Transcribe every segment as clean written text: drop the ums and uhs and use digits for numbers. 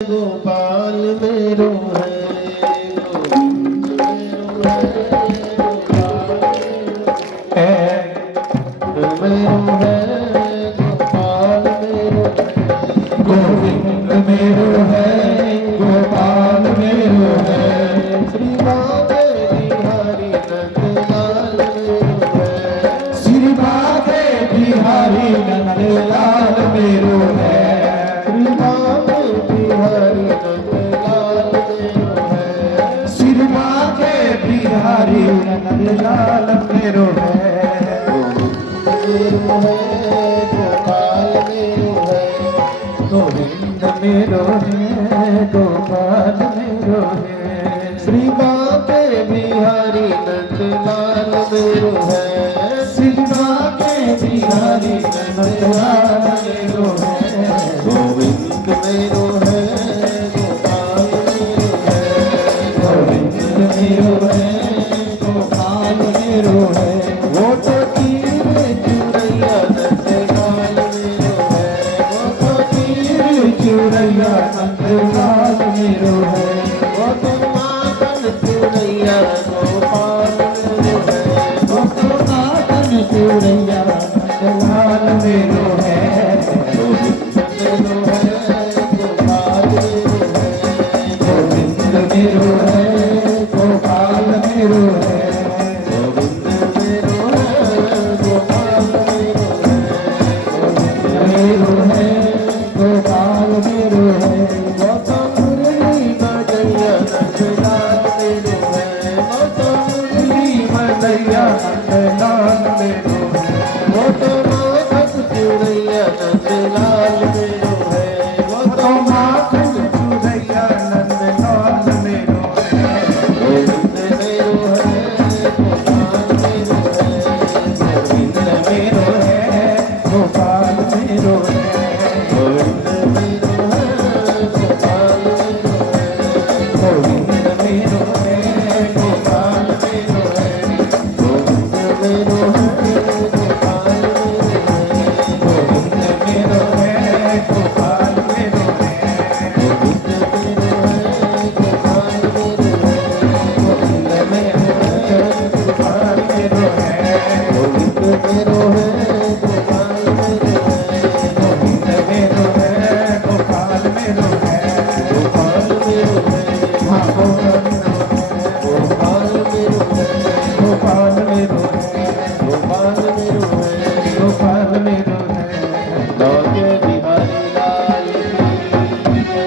गोपाल मेरो है, गोविंद मेरो है, गोपाल मेरो है, गोपाल मेरो है, श्री बांके बिहारी नंदलाल मेरो है, श्री बांके बिहारी नंदलाल मेरो है, श्री बांके बिहारी नंदलाल मेरो है, श्री बांके बिहारी नंदलाल मेरो है, गोविंद मेरो है, गोपाल मेरो है, श्री बांके बिहारी नंदलाल मेरो है, श्री बांके बिहारी नंदलाल मेरो है, गोविंद मेरो है, गोपाल मेरो है, गोविंद मेरो है, गोपाल मेरो है, वो तो तीर चुरैया नंदलाल मेरो है, वो तो तीर चुरैया नंदलाल मेरो है, वो तो माखन चुरैया गोपाल मेरो है, वो तो माखन चुरैया नंदलाल मेरो है, गोविंद मेरो है, गोपाल मेरो है, गोविंद मेरो है, गोपाल मेरो है, गोविंद मेरो है, गोपाल मेरो है, गोविंद मेरो है, गोपाल मेरो है, वो तो मुरली बजैया नंदलाल मेरो है, वो तो मुरली बजैया नंदलाल मेरो है, वो तो माखन चुरैया नंदलाल मेरो है, वो तो माखन चुरैया नंदलाल मेरो है, गोविंद मेरो है, गोपाल मेरो है, गोविंद मेरो है, गोपाल मेरो है, गोविंद मेरो है, गोपाल मेरो है, गोविंद मेरो है, गोपाल मेरो है, गोविंद मेरो है, गोपाल मेरो है, गोविंद मेरो है, गोपाल मेरो है, गोविंद मेरो है, गोपाल मेरो है, गोविंद मेरो है, गोपाल मेरो है, गोविंद मेरो है, गोपाल मेरो है, गोविंद मेरो है, गोपाल मेरो है, गोपाल मेरो है, हाँ गोपाल मेरो है, गोपाल मेरो है, गोपाल मेरो है, गोपाल मेरो है, लौके बिहारी लाल की जय।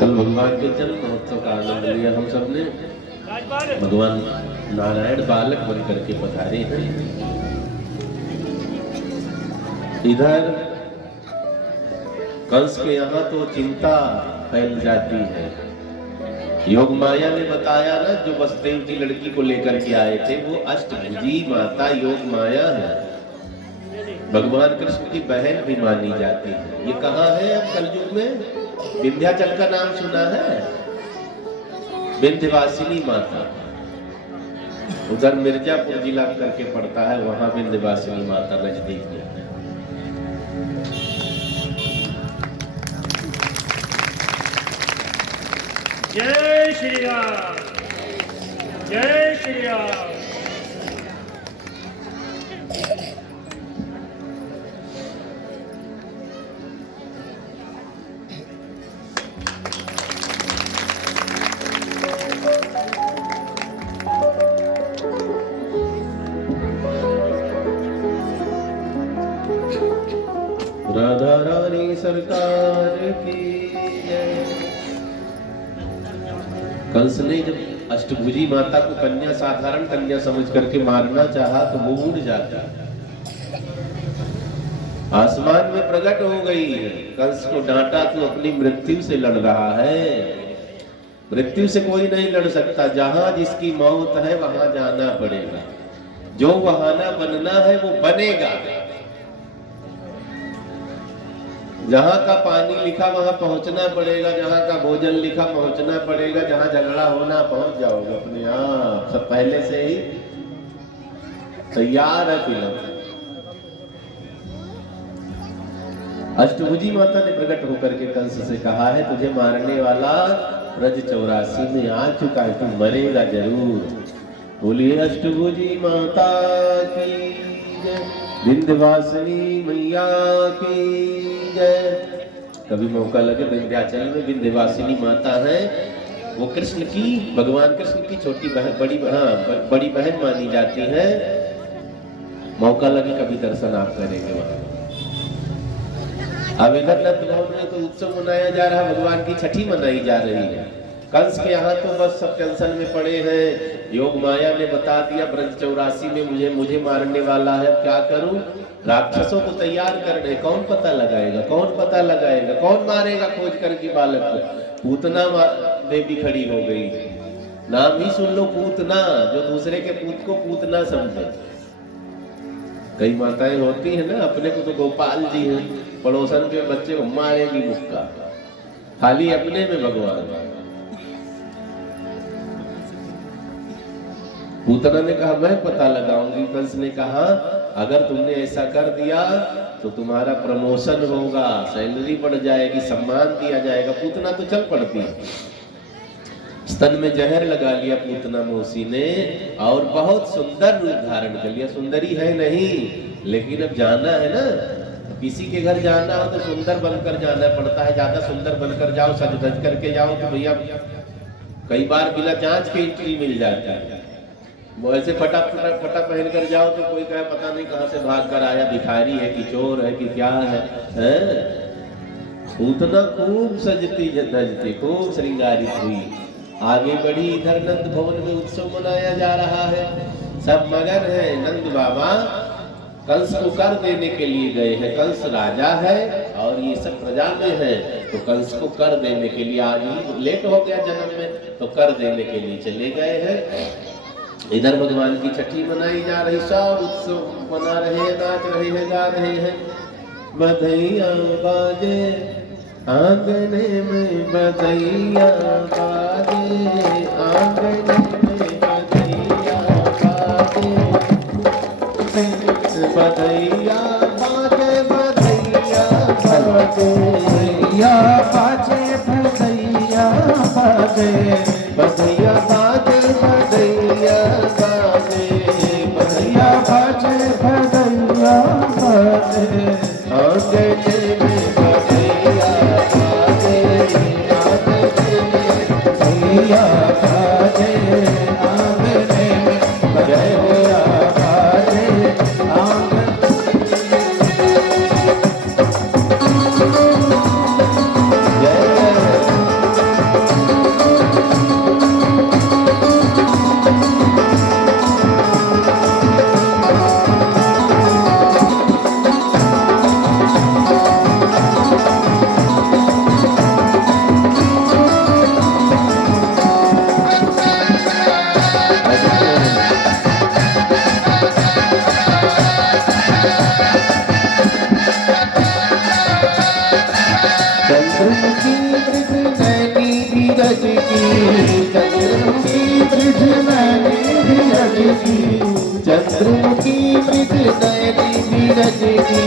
कल भगवान के जन्म महोत्सव का आनंद लिया हम सबने। भगवान नारायण बालक बन करके पधारे हैं। इधर कंस के यहाँ तो चिंता फैल जाती है। योग माया ने बताया ना, जो वसुदेव की लड़की को लेकर के आए थे वो अष्टभुजी माता योग माया है, भगवान कृष्ण की बहन भी मानी जाती है। ये कहाँ है अब कलयुग में? विंध्याचल का नाम सुना है? विंध्यवासिनी माता, उधर मिर्जापुर जिला करके पड़ता है, वहां विंध्यवासिनी माता नजदीक में है। जय श्री राम, जय श्री राम। राधा रानी सरकार की जय। कंस ने जब अष्टभुजी माता को कन्या, साधारण कन्या समझ करके मारना चाहा तो वो उड़ जाता, आसमान में प्रकट हो गई है। कंस को डांटा तो अपनी मृत्यु से लड़ रहा है। मृत्यु से कोई नहीं लड़ सकता, जहां जिसकी मौत है वहां जाना पड़ेगा। जो बहाना बनना है वो बनेगा। जहाँ का पानी लिखा वहां पहुंचना पड़ेगा, जहाँ का भोजन लिखा पहुंचना पड़ेगा, जहाँ झगड़ा होना पहुंच जाओगे अपने आप, सब पहले से ही तैयार है फिल्म। अष्टभुजी माता ने प्रकट होकर के कंस से कहा है तुझे मारने वाला ब्रज 84 में आ चुका है, तू मरेगा जरूर। बोलिए अष्टभुजी माता की जय, विंध्यवासिनी मैया की जय। कभी मौका लगे विंध्याचल में विंध्यवासिनी माता है, वो कृष्ण की, भगवान कृष्ण की छोटी बहन, बड़ी बहन मानी जाती है। मौका लगे कभी दर्शन आप करेंगे वहां। अब इधर नंद भवन में तो उत्सव मनाया जा रहा है, भगवान की छठी मनाई जा रही है। कंस के यहाँ तो बस सब टेंशन में पड़े हैं। योग माया ने बता दिया ब्रज 84 में मुझे मारने वाला है, अब क्या करूं। राक्षसों को तैयार कर रहे, कौन पता लगाएगा, कौन पता लगाएगा, कौन मारेगा खोज करके बालक को। पूतना देवी खड़ी हो गई, नाम ही सुन लो पूतना, जो दूसरे के पूत को पूतना समझे। कई माताएं होती है ना, अपने को तो गोपाल जी हैं, पड़ोसन के बच्चे को मारेगी मुक्का, खाली अपने में भगवान। पूतना ने कहा मैं पता लगाऊंगी। कंस ने कहा अगर तुमने ऐसा कर दिया तो तुम्हारा प्रमोशन होगा, सैलरी बढ़ जाएगी, सम्मान दिया जाएगा। पूतना तो चल पड़ती है, स्तन में जहर लगा लिया पूतना मौसी ने और बहुत सुंदर रूप धारण कर लिया। सुंदरी है नहीं, लेकिन अब जाना है ना, किसी के घर जाना हो तो सुंदर बनकर जाना पड़ता है। ज्यादा सुंदर बनकर जाओ, सज धज करके जाओ तो भैया कई बार बिना जांच के एंट्री मिल जाता है। वो ऐसे फटा पहन कर जाओ तो कोई कहे पता नहीं कहां से भाग कर आया, भिखारी है कि चोर है कि क्या है, उतना खूब सजती धजती, खूब श्रृंगारित हुई, आगे बढ़ी। इधर नंद भवन में उत्सव मनाया जा रहा है, सब मगन है। नंद बाबा कंस को कर देने के लिए गए हैं। कंस राजा है और ये सब प्रजा में है, तो कंस को कर देने के लिए, आज ही लेट हो गया जन्म में, तो कर देने के लिए चले गए हैं। इधर भगवान की छठी मनाई जा रही, सब उत्सव मना रहे हैं, नाच रहे हैं, गा रहे हैं। बधैया बाजे आंगने में, बधैया बाजे आंगने में, बधैया बाजे, बधैया बाजे, बधैया बाजे, बधैया बाजे, बधैया बाजे, बधैया बाजे, बधैया बाजे, बधैया बाजे, बधैया बाजे, आंगने में बधैया बाजे, आंगने में बधैया बाजे, आंगने में बधैया बाजे, चंद्रमुखी ब्रज नैनी धीरज की, चंद्रमुखी ब्रज नैनी धीरज की, चंद्रमुखी ब्रज नैनी धीरज की,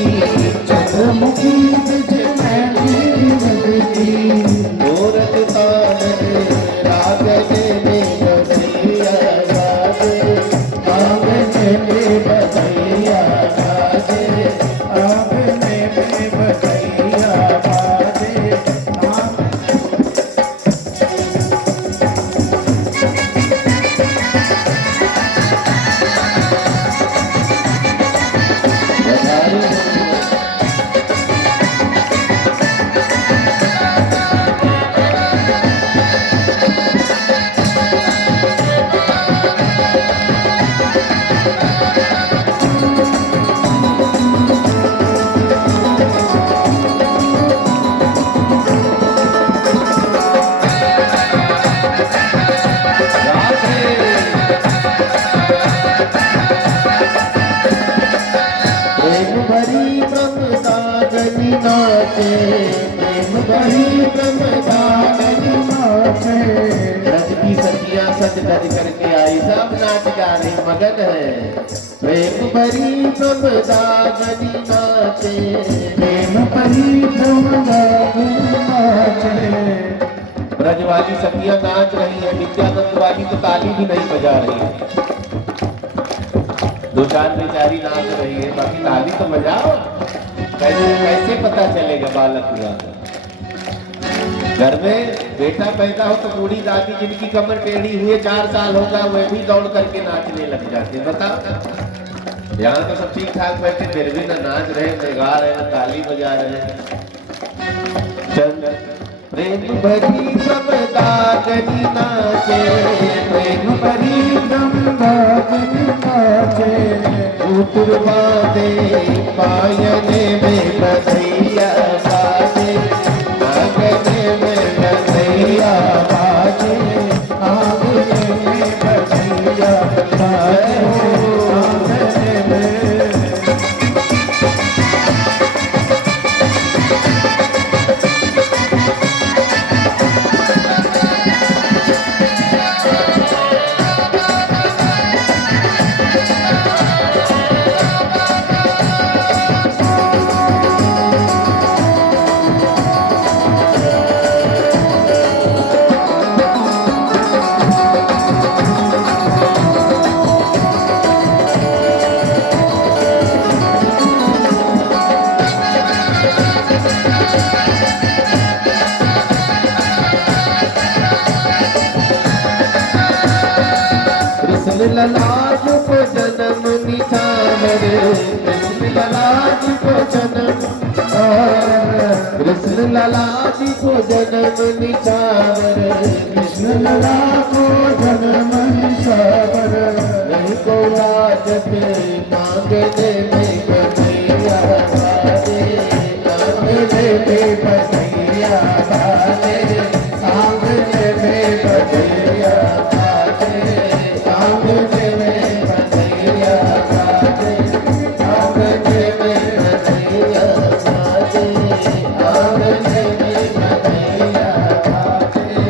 चंद्रमुखी ब्रज नैनी धीरज की, गोरख तानन रागने में बधैया बाजे, आंगने में बधैया बाजे, आंगने में बधैया बाजे। प्रेम भरी ममता गली नाचे, प्रेम भरी ब्रह्मचारिणी नाचे। ब्रज की सखियां सज धज करके आई, सब नाच गा रही मगन है। प्रेम भरी ब्रह्मचारिणी नाचे, प्रेम भरी ब्रह्मचारिणी नाचे। ब्रज वाली सखियां नाच रही है, नित्यानंद वाली तो ताली भी नहीं बजा रही है। दो चार बेचारी नाच रही है, बाकी ताली तो बजाओ। कैसे कैसे पता चलेगा बालक हुआ? घर में बेटा पैदा हो तो बूढ़ी दादी जिनकी कमर टेढ़ी हुई 4 साल होगा, वे भी दौड़ करके नाचने लग जाते। बताओ, यहाँ तो सब ठीक ठाक बैठे, फिर भी ना नाच रहे, न गा रहे, न ताली बजा रहे। चंद प्रेम भरी ब्रह्मचारिणी नाचे, प्रेम भरी ब्रह्मचारिणी नाचे। उतर बांधे पायने में बधैया बाजे, आंगने में बधैया बाजे, आंगने में बधैया बाजे, आंगने में। लाज को जन्म निछावर, कृष्ण लाज को जन्म, कृष्ण लाज को जन्म निछावर, कृष्ण लाज को जन्म निछावर। नहीं को लाजत मांगने में बधैया बाजे, मांगने में बधैया बाजे, मांगने में बधैया बाजे, आंगने में बधैया बाजे, आंगने में बधैया बाजे, आंगने में बधैया बाजे।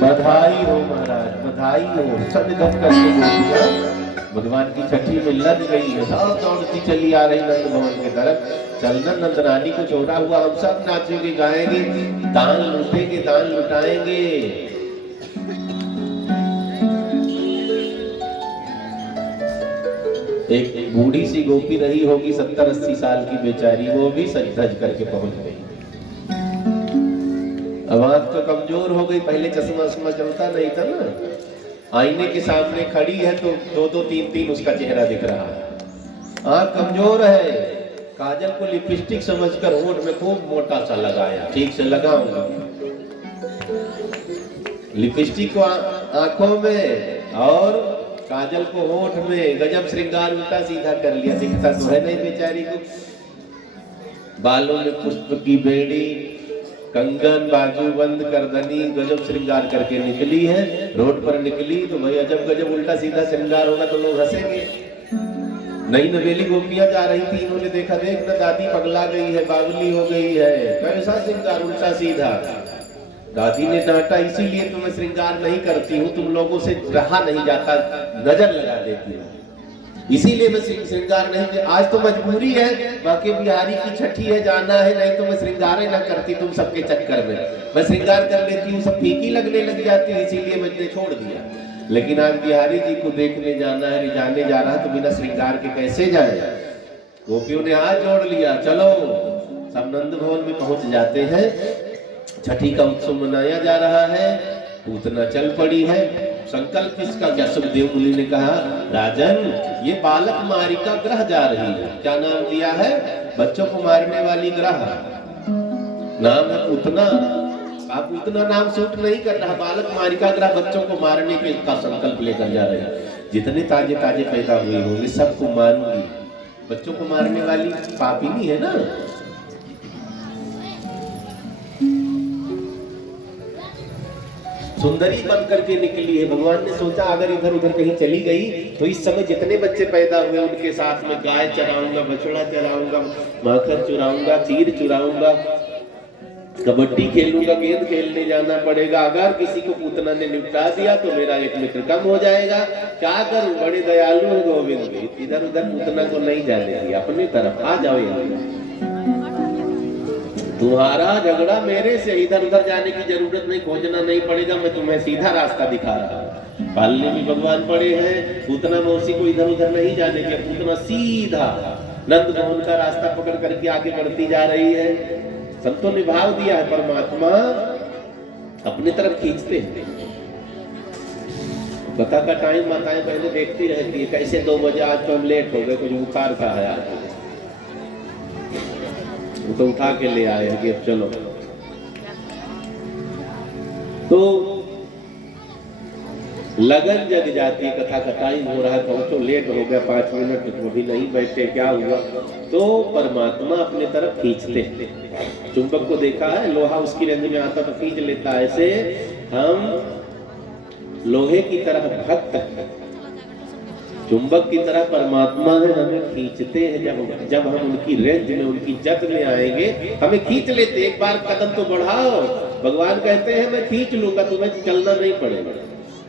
बधाई हो महाराज, बधाई हो। सब गप करके बोलिए, भगवान की छठी में लग गई है, सब दौड़ती चली आ रही नंद भवन की तरफ। चलना नंद रानी को छोड़ा हुआ, हम सब नाचेंगे गाएंगे, दान लूटेंगे, दान लुटाएंगे। एक बूढ़ी सी गोपी रही होगी 70-80 साल की बेचारी, वो भी सज धज करके पहुंच गई। अब आंख तो कमजोर हो गई, पहले चश्मा उस्मा चलता नहीं था ना। आईने के सामने खड़ी है तो 2-2 3-3 उसका चेहरा दिख रहा है। आंख कमजोर है, काजल को लिपस्टिक समझकर होठ में खूब मोटा सा लगाया, ठीक से लगाऊंगा लिपस्टिक को आंखों में और काजल को होठ में, गजब श्रृंगार उल्टा सीधा कर लिया। दिखता तो है नहीं बेचारी को। बालों में पुष्प की बेड़ी, कंगन, बाजूबंद, करदनी, गजब श्रृंगार करके निकली है। रोड पर निकली तो भाई अजब गजब उल्टा सीधा श्रृंगार होगा तो लोग हंसेंगे। नई नवेली गोपियां जा रही थी, इन्होंने देखा, देख ना दादी पगला गई है, बावली हो गई है, कैसा श्रृंगार उल्टा सीधा। दादी ने डांटा, इसीलिए तो मैं श्रृंगार नहीं करती हूँ, तुम लोगों से रहा नहीं जाता, नजर लगा देती हूँ, इसीलिए मैं श्रृंगार नहीं। आज तो मजबूरी है, बाकी बिहारी की छठी है, जाना है, नहीं तो मैं श्रृंगार ना करती तुम सबके चक्कर में। मैं श्रृंगार कर लेती हूँ, सब फीकी लगने लग जाती है, इसीलिए मैंने छोड़ दिया। लेकिन आज बिहारी जी को देखने जाना है, जाने जा रहा है, तो बिना श्रृंगार के कैसे जाए। गोपियों ने हाथ जोड़ लिया, चलो। सब नंद भवन में पहुंच जाते हैं। छठी का उत्सव मनाया जा रहा है, पूतना चल पड़ी है। संकल्प किसका? क्या सुखदेव मुनि ने कहा, राजन ये बालक मारिका ग्रह जा रही है। क्या नाम दिया है? बच्चों को मारने वाली ग्रह, नाम है पूतना। आप उतना नाम सूट नहीं कर रहा, बालक मारिका ग्रह बच्चों को मारने के का संकल्प लेकर जा रहे हैं। जितने ताजे ताजे पैदा हुए होंगे सबको मारूंगी। बच्चों को मारने वाली पापिनी है ना। सुंदरी बन करके निकली है। भगवान ने सोचा अगर इधर उधर कहीं चली गई तो इस समय जितने बच्चे पैदा हुए उनके साथ में गाय चराऊंगा, बछड़ा चराऊंगा, माखन चुराऊंगा, चीर चुराऊंगा, कबड्डी खेलूंगा, गेंद खेलने जाना पड़ेगा। अगर किसी को पूतना ने निपटा दिया तो मेरा एक मित्र कम हो जाएगा। क्या करूं? बड़े दयालु है गोविंद भी, इधर उधर पूतना को नहीं जाने दिया, अपनी तरफ आ जाओ यहाँ। तुम्हारा झगड़ा मेरे से, इधर उधर जाने की जरूरत नहीं, खोजना नहीं पड़ेगा, मैं तुम्हें सीधा रास्ता दिखा रहा हूँ। पालने भी भगवान पड़े हैं, पूतना मौसी को इधर उधर नहीं जाने दिया, पूतना सीधा नंद मोहन का रास्ता पकड़ करके आगे बढ़ती जा रही है। संतों ने भाव दिया है, परमात्मा अपनी तरफ खींचते हैं। कथा का टाइम माताएं पहले देखती रहती है, कैसे 2 बजे आज तो हम लेट हो गए, कुछ बुखार का है आज, वो तो उठा के ले आए कि अब चलो। तो लगन जग जाती है, कथा का टाइम हो रहा है, पहुंचो, लेट हो गया 5 मिनट, तो अभी नहीं बैठे, क्या हुआ? तो परमात्मा अपने तरफ खींचते। चुंबक को देखा है, लोहा उसकी रेंज में आता तो खींच लेता है, ऐसे हम लोहे की तरह भक्त हैं, चुंबक की तरह परमात्मा है, हमें खींचते हैं। जब हम उनकी रेंज में, उनकी जत में आएंगे हमें खींच लेते। एक बार कदम तो बढ़ाओ, भगवान कहते हैं मैं खींच लूंगा, तुम्हें चलना नहीं पड़ेगा।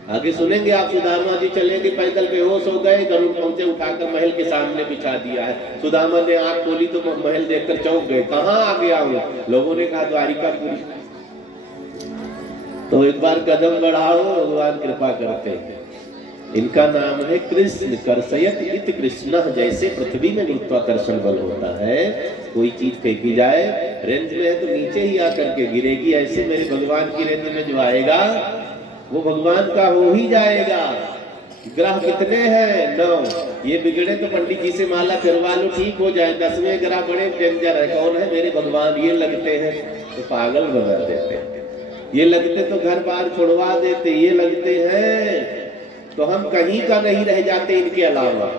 आगे सुनेंगे आप, सुदामा जी चलेंगे पैदल, बेहोश हो गए, गरुड़ पहुंचे, उठाकर महल के सामने बिछा दिया है। सुदामा ने आंख खोली तो महल देखकर चौंक गए, कहाँ आ गया हूँ? लोगों ने कहा द्वारिकापुरी। तो एक बार कदम बढ़ाओ, भगवान कृपा करते हैं। इनका नाम है कृष्ण। करसयत इत कृष्ण, जैसे पृथ्वी में गुरुत्वाकर्षण बल होता है, कोई चीज फेंकी जाए रेंज में है तो नीचे ही आकर के गिरेगी, ऐसे मेरे भगवान की रेंज में जो आएगा वो भगवान का हो ही जाएगा। ग्रह कितने हैं? 9। ये बिगड़े तो पंडित जी से माला फिरवा लो, ठीक हो जाए। 10वें ग्रह बड़े डेंजर है। कौन है? मेरे भगवान। ये लगते हैं तो पागल बना देते हैं, ये लगते तो घर बार छुड़वा देते, ये लगते हैं तो हम कहीं का नहीं रह जाते इनके अलावा।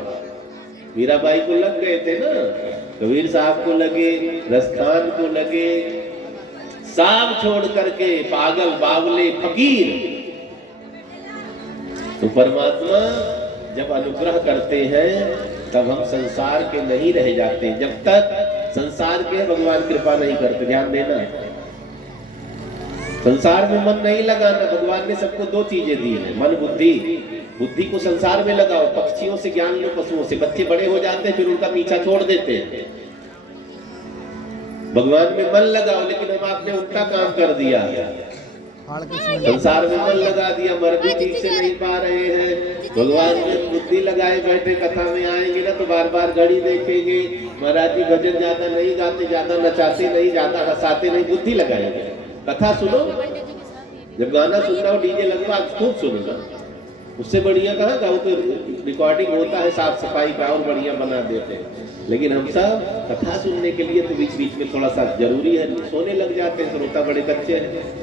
मीराबाई को लग गए थे ना, कबीर साहब को लगे, रसखान को लगे, सब छोड़ करके पागल, बावले, फकीर। तो परमात्मा जब अनुग्रह करते हैं तब हम संसार के नहीं रह जाते। जब तक संसार के भगवान कृपा नहीं करते, ध्यान देना, संसार में मन नहीं लगाना। भगवान ने सबको 2 चीजें दी है, मन बुद्धि। बुद्धि को संसार में लगाओ, पक्षियों से ज्ञान लो, पशुओं से। बच्चे बड़े हो जाते हैं फिर उनका पीछा छोड़ देते हैं। भगवान में मन लगाओ, लेकिन हम आपने उल्टा काम कर दिया, संसार में मन लगा दिया, मर भी ठीक से नहीं पा रहे हैं। भगवान में बुद्धि लगाए बैठे, कथा में आएंगे ना तो बार बार घड़ी देखेंगे, महाराज जी भजन ज्यादा नहीं गाते, ज्यादा नचाते नहीं, ज्यादा हंसाते नहीं, बुद्धि लगाएंगे। कथा सुनो, जब गाना सुन रहा हो डीजे लगवा, खूब सुनना, उससे बढ़िया कहाँ गाओ तो रिकॉर्डिंग होता है, साफ सफाई का और बढ़िया बना देते हैं। लेकिन हम सब कथा सुनने के लिए तो बीच बीच में थोड़ा सा जरूरी है, सोने लग जाते हैं, श्रोता बड़े बच्चे हैं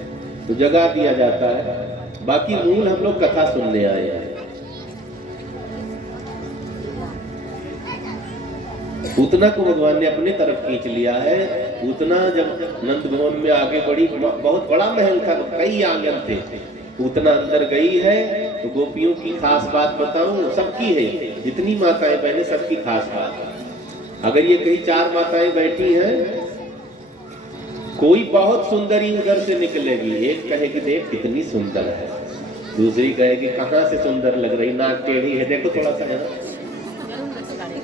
तो जगा दिया जाता है। बाकी मूल हम लोग कथा सुनने आए हैं। पूतना को भगवान ने अपनी तरफ खींच लिया है। पूतना जब नंद भवन में आगे बढ़ी, बहुत बड़ा महल था, कई आंगन थे, पूतना अंदर गई है तो गोपियों की खास बात बताऊं, सबकी है, जितनी माताएं बहने सबकी खास बात। अगर ये कहीं 4 माताएं बैठी हैं, कोई बहुत सुंदरी उधर से निकलेगी, एक कहेगी देख कितनी सुंदर है, दूसरी कहेगी कहां से सुंदर लग रही, नाक टेढ़ी है, देखो थोड़ा सा है,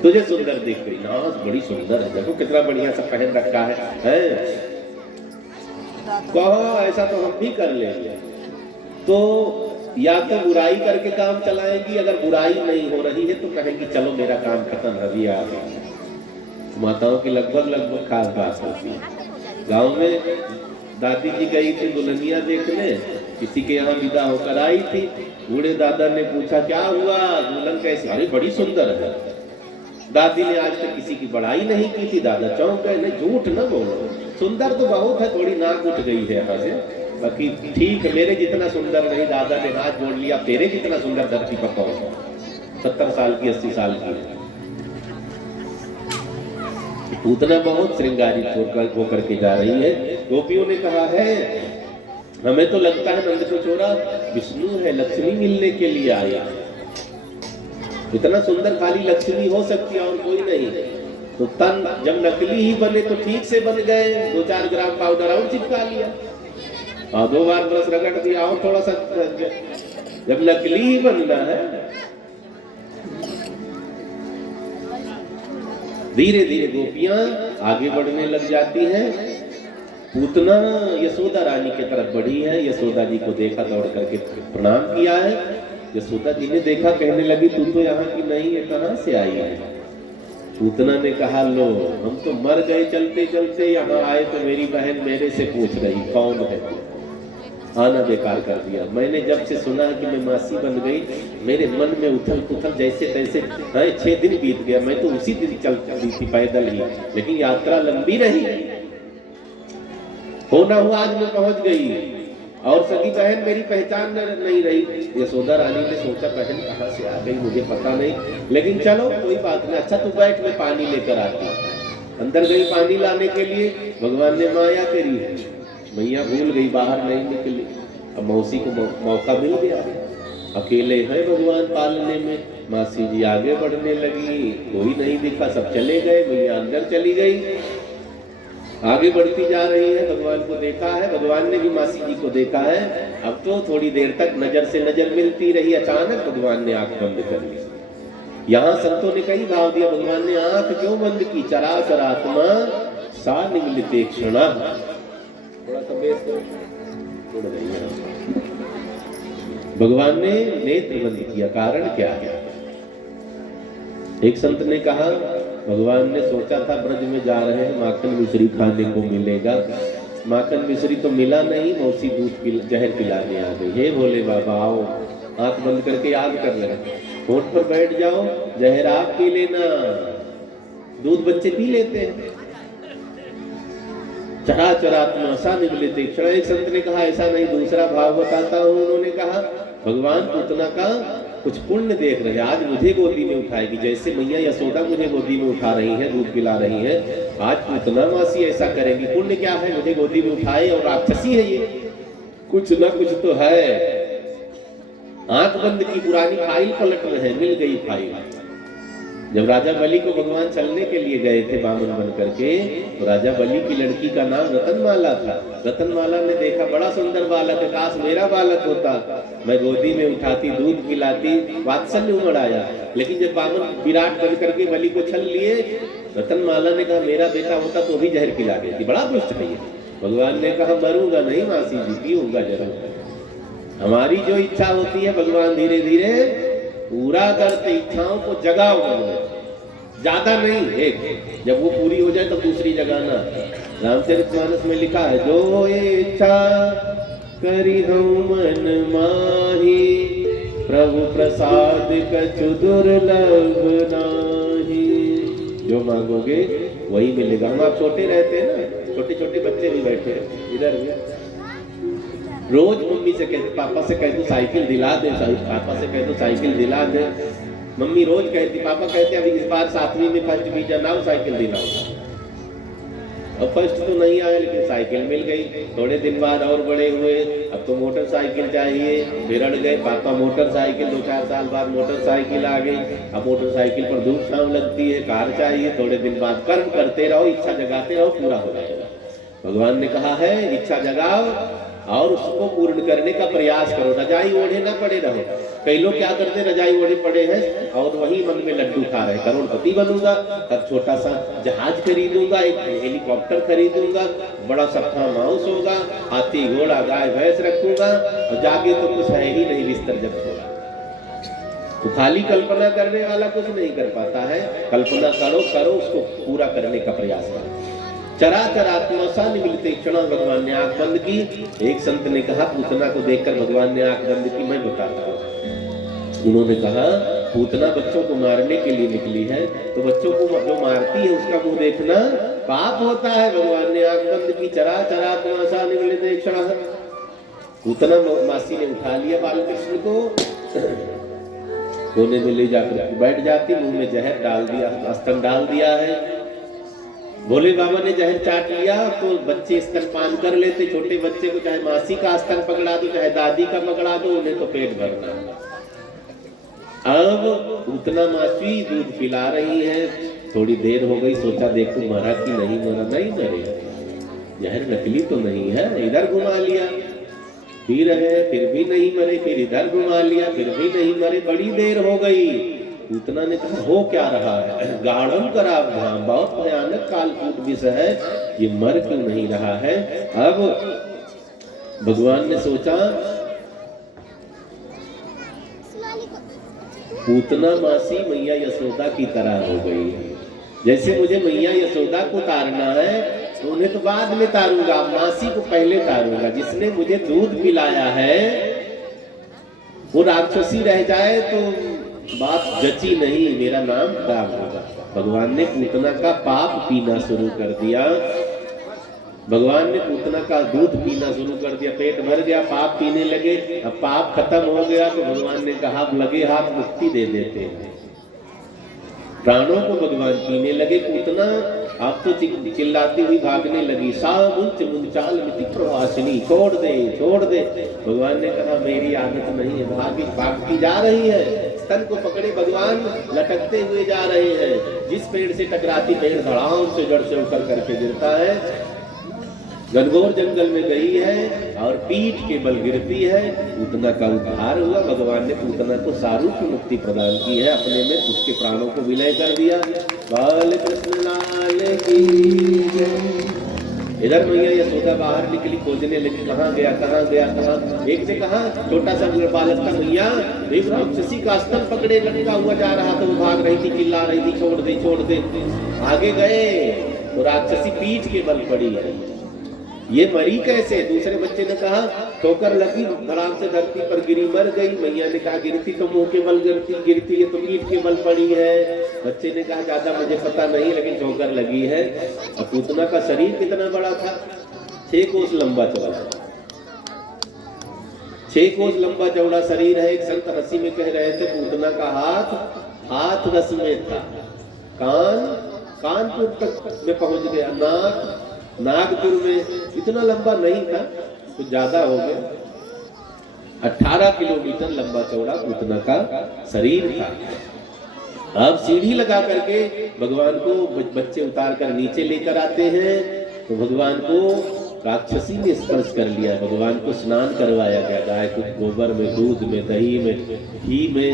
तुझे सुंदर दिख रही, ना बड़ी सुंदर है, देखो कितना बढ़िया सा पहन रखा है? कहो ऐसा तो हम भी कर लेंगे। तो या तो बुराई करके काम चलाएंगी, अगर बुराई नहीं हो रही है तो कहेंगी चलो मेरा काम खत्म, रवि आ गया। माताओं की लगभग खास बात होती है। गांव में दादी जी गई थी दुल्हनिया देखने, किसी के यहाँ विदा होकर आई थी। बूढ़े दादा ने पूछा क्या हुआ, दुल्हन कैसी? अरे बड़ी सुंदर है। दादी ने आज तक किसी की बड़ाई नहीं की थी। दादा चौंक गए, नहीं झूठ न बोलो, सुंदर तो बहुत है, थोड़ी नाक उठ गई है यहाँ से, बाकी ठीक है, मेरे जितना सुंदर नहीं। दादा ने हाथ जोड़ लिया, तेरे जितना सुंदर धरती पर कौन? 70 साल की 80 साल की। पूतना बहुत श्रृंगारित होकर के जा रही है। गोपियों ने कहा है हमें तो लगता है नंद को छोड़ा विष्णु है, लक्ष्मी मिलने के लिए आया। इतना सुंदर खाली लक्ष्मी हो सकती है और कोई नहीं। तो तन जब नकली ही बने तो ठीक से बन गए, 2-4 ग्राम पाउडर और चिपका लिया और 2 बार ब्रश रगड़ दिया और थोड़ा सा। जब नकली ही बनना है, धीरे धीरे गोपियां आगे बढ़ने लग जाती हैं। पूतना यशोदा रानी की तरफ बढ़ी है। यशोदा जी को देखा, दौड़ करके प्रणाम किया है। यशोदा जी ने देखा, कहने लगी तू तो यहाँ की नहीं है, कहाँ से आई है? पूतना ने कहा, लो हम तो मर गए चलते चलते, यहाँ आए तो मेरी बहन मेरे से पूछ रही कौन है? आना बेकार कर दिया। मैंने जब से सुना कि मैं मासी बन गई, मेरे मन में उथल पुथल जैसे तैसे। 6 दिन बीत गया, मैं तो उसी दिन चल रही थी पैदल ही, लेकिन यात्रा लंबी रही। होना हुआ आज मैं पहुंच गई और सगी बहन मेरी पहचान नहीं रही। यशोदा रानी ने सोचा बहन कहाँ से आ गई मुझे पता नहीं, लेकिन चलो कोई बात नहीं, अच्छा तू बैठ, मैं पानी लेकर आती। अंदर गई पानी लाने के लिए। भगवान ने माया करी है, मैया भूल गई, बाहर नहीं निकली। अब मौसी को मौका मिल गया, अकेले हैं भगवान पालने में। मासी जी आगे बढ़ने लगी, कोई नहीं दिखा, सब चले गए। मैया अंदर चली गई, आगे बढ़ती जा रही है। भगवान को देखा है, भगवान ने भी मासी जी को देखा है। अब तो थोड़ी देर तक नजर से नजर मिलती रही। अचानक भगवान ने आंख बंद कर ली। यहाँ संतों ने कई भाव दिया, भगवान ने आंख क्यों बंद की? चराचर आत्मा सा निगलिते क्षणा। थोड़ा सा बेस थोड़ा भगवान ने नेत्र बंद किया, कारण क्या है? एक संत ने कहा, भगवान ने सोचा था ब्रज में जा रहे हैं, माखन मिश्री खाने को मिलेगा। माखन मिश्री तो मिला नहीं, मौसी दूध जहर पिलाने आ गई। हे भोले बाबा आओ, आंख बंद करके याद कर ले, होठ पर बैठ जाओ, जहर आप पी लेना, दूध बच्चे पी लेते हैं। चराचरात्मा सा निगलिते क्षण। एक संत ने कहा ऐसा नहीं, दूसरा भाव बताता हूँ। उन्होंने कहा भगवान पूतना का कुछ पुण्य देख रहे हैं, आज मुझे गोदी में उठाएगी। जैसे मैया यशोदा मुझे गोदी में उठा रही है, दूध पिला रही है, आज पूतना मासी ऐसा करेगी। पुण्य क्या है? मुझे गोदी में उठाए, और राक्षसी है ये, कुछ ना कुछ तो है। आंख बंद की, पुरानी फाइल पलट रहे, मिल गई फाइल। जब राजा बलि को भगवान चलने के लिए गए थे बामन बन करके, तो राजा बलि की लड़की का नाम रतनमाला था। रतनमाला ने देखा बड़ा सुंदर बालक है, काश मेरा बालक होता, मैं गोदी में उठाती, दूध पिलाती, वात्सल्य उमड़ आया। लेकिन जब बामन विराट बन करके बलि को छल लिए, रतनमाला ने कहा मेरा बेटा होता तो भी जहर पिला देती। बड़ा दुष्ट है ये। भगवान ने कहा मरूंगा नहीं मासी जी, पीऊंगा जरूर। हमारी जो इच्छा होती है भगवान धीरे धीरे पूरा करते, इच्छाओं को जगाओ, ज्यादा नहीं, एक जब वो पूरी हो जाए तो दूसरी जगाना। रामचरितमानस में लिखा है, जो इच्छा करी हम मन माही, प्रभु प्रसाद कछु दुर्लभ नाही। जो मांगोगे वही मिलेगा। हम आप छोटे रहते हैं ना, छोटे छोटे बच्चे भी बैठे हैं इधर भी, रोज मम्मी से कहते, पापा से कहते साइकिल दिला दे, पापा से कहते साइकिल दिला दे। मम्मी रोज कहती, पापा कहते अभी इस बार 7वीं में फर्स्ट डिवीजन आओ, साइकिल दिलाओ। अब फर्स्ट तो नहीं आया, लेकिन साइकिल मिल गई। थोड़े दिन बाद और बड़े हुए, अब तो मोटरसाइकिल चाहिए, बिगड़ गए। पापा मोटरसाइकिल, 2-4 साल बाद मोटरसाइकिल आ गई। अब मोटरसाइकिल पर धूप छांव लगती है, कार चाहिए। थोड़े दिन बाद कर्म करते रहो, इच्छा जगाते रहो, पूरा हो जाएगा। भगवान ने कहा है इच्छा जगाओ और उसको पूर्ण करने का प्रयास करो। रजाई ओढ़े ना पड़े रहो। कई लोग क्या करते, रजाई ओढ़े पड़े हैं और वही मन में लड्डू खा रहे, करोड़पति बनूंगा, तब छोटा सा जहाज खरीदूंगा, एक हेलीकॉप्टर खरीदूंगा, बड़ा सा फार्म हाउस होगा, हाथी घोड़ा गाय भैंस रखूंगा, और जाके तो कुछ है ही नहीं, बिस्तर जब होगा। तो खाली कल्पना करने वाला कुछ नहीं कर पाता है। कल्पना करो करो, उसको पूरा करने का प्रयास करो। चराचर आत्मा सा निगलिते क्षण। भगवान ने आंख बंद की। एक संत ने कहा, पूतना को देखकर भगवान ने आंख बंद की, मैं बताता हूँ। उन्होंने कहा पूतना बच्चों को मारने के लिए निकली है, तो बच्चों को जो मारती है उसका मुंह देखना पाप होता है। भगवान ने आंख बंद की। चराचर आत्मा सा निगलिते क्षण। पूतना मासी ने उठा लिया बालकृष्ण को, कोने में ले जाकर बैठ जाती, मुंह में जहर डाल दिया, अस्तन डाल दिया है। भोले बाबा ने जहर चाट लिया तो बच्चे स्तनपान कर लेते। छोटे बच्चे को चाहे मासी का स्तन पकड़ा दो चाहे दादी का पकड़ा दो, उन्हें तो पेट भरना। अब उतना मासी दूध पिला रही है। थोड़ी देर हो गई, सोचा देखो मरा कि नहीं मरा। नहीं मरे, जहर नकली तो नहीं है। इधर घुमा लिया, पी रहे फिर भी नहीं मरे, फिर इधर घुमा लिया फिर भी नहीं मरे। बड़ी देर हो गई। पूतना ने कहा हो क्या रहा है? गाढ़म कराभ्याम, बहुत भयानक कालकूट विषय है, ये मर क्यों नहीं रहा है? अब भगवान ने सोचा पूतना मासी मैया यशोदा की तरह हो गई है। जैसे मुझे मैया यशोदा को तारना है तो उन्हें तो बाद में तारूंगा, मासी को पहले तारूंगा। जिसने मुझे दूध पिलाया है वो राक्षसी रह जाए तो बात जची नहीं, मेरा नाम खराब होगा। भगवान ने पूतना का पाप पीना शुरू कर दिया। भगवान ने पूतना का दूध पीना शुरू कर दिया। पेट भर गया, पाप पीने लगे। अब पाप खत्म हो गया तो भगवान ने कहा लगे हाथ मुक्ति दे देते हैं। प्राणों को भगवान पीने लगे। पूतना आप तो चिल्लाती हुई भागने लगी। सा मुंच मुंचाल मिति प्रवासिनी, छोड़ दे छोड़ दे। भगवान ने कहा मेरी आदत नहीं है। भागती जा रही है, स्तन को पकड़े भगवान लटकते हुए जा रहे हैं। जिस पेड़ से टकराती पेड़ धड़ाम से जड़ से उतर करके गिरता है। घनघोर जंगल में गई है और पीठ के बल गिरती है। पूतना का उद्धार हुआ। भगवान ने पूतना को सारू की मुक्ति प्रदान की है। अपने में उसके प्राणों को विलय कर दिया। बाल कृष्ण लाल की जय। इधर मैया यशोदा बाहर निकली, खोजने लगी कहाँ गया कहाँ गया कहाँ। एक ने कहा छोटा सा बालक था, मैया एक राक्षसी का स्तन पकड़े लटका हुआ जा रहा था, वो भाग रही थी, चिल्ला रही थी छोड़ दे छोड़ दे। आगे गए तो राक्षसी पीठ के बल पड़ी है। ये मरी कैसे? दूसरे बच्चे ने कहा ठोकर लगी, धड़ाम से धरती पर गिरी, मर गई। मैया ने कहा गिरती तो मुंह के बल गिरती है तो पीठ के बल पड़ी है। बच्चे ने कहा ज्यादा मुझे पता नहीं लेकिन ठोकर लगी है। अब पूतना का शरीर कितना बड़ा था? 6 कोस लंबा चौड़ा, 6 कोस लंबा चौड़ा शरीर है। एक संत हंसी में कह रहे थे पूतना का हाथ रस में था, कानपुर तक में पहुंच गया, नागपुर में इतना लंबा नहीं था, कुछ ज्यादा हो गया। 18 किलोमीटर लंबा चौड़ा पूतना का शरीर था। अब सीढ़ी लगा करके भगवान को बच्चे उतार कर नीचे लेकर आते हैं तो भगवान को राक्षसी ने स्पर्श कर लिया। भगवान को स्नान करवाया गया। गाय के गोबर में, दूध में, दही में, घी में,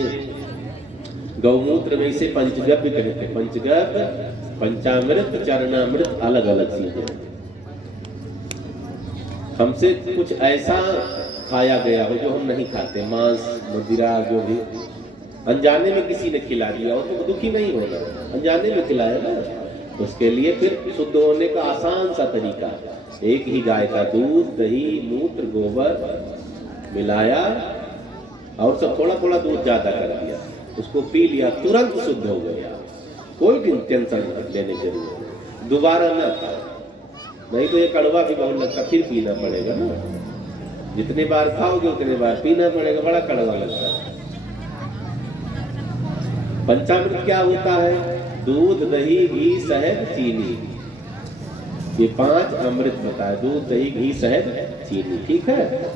गौमूत्र में। इसे पंचगव्य कहते हैं। पंचगव्य, पंचामृत, चरणामृत अलग अलग चीजें। हमसे कुछ ऐसा खाया गया हो जो हम नहीं खाते, मांस मदिरा जो भी अनजाने में किसी ने खिला दिया हो तो दुखी नहीं होगा। अनजाने में खिलाया ना, उसके लिए फिर शुद्ध होने का आसान सा तरीका, एक ही गाय का दूध, दही, मूत्र, गोबर मिलाया और सब थोड़ा थोड़ा दूध ज्यादा कर दिया, उसको पी लिया, तुरंत शुद्ध हो गया। कोई टेंशन लेने की जरूरत नहीं, दोबारा ना खाओ, नहीं तो ये कड़वा भी बहुत लगता, फिर पीना पड़ेगा ना। जितने बार खाओगे उतने बार पीना पड़ेगा, बड़ा कड़वा लगता है। पंचामृत क्या होता है? दूध, दही, घी, शहद, चीनी, ये 5 अमृत बताए। दूध, दही, घी, शहद, चीनी, ठीक है।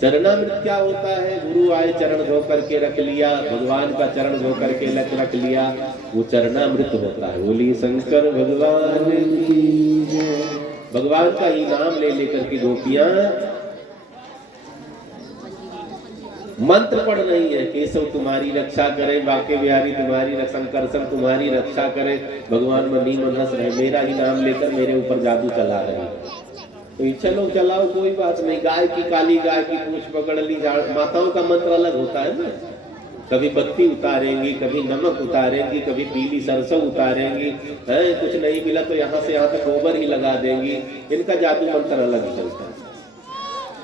चरणामृत क्या होता है? गुरु आए चरण धो करके रख लिया, भगवान का चरण धो करके रख लिया, वो चरणामृत होता है। बोली शंकर भगवान की जय। भगवान का ही नाम ले लेकर के गोपियां मंत्र पढ़ रही है। केशव तुम्हारी रक्षा करे, बाके बिहारी तुम्हारी रक्षा, शंकरसन तुम्हारी रक्षा करे, भगवान मनी मनस रहे, मेरा ही नाम लेकर मेरे ऊपर जादू चला रहे। तो चलो चलाओ, कोई बात नहीं। गाय की, काली गाय की पूंछ पकड़ ली। माताओं का मंत्र अलग होता है ना, कभी बत्ती उतारेंगी, कभी नमक उतारेंगी, कभी पीली सरसों उतारेंगी, है कुछ नहीं मिला तो यहाँ से यहाँ तक गोबर ही लगा देंगी। इनका जादू मंत्र अलग चलता है।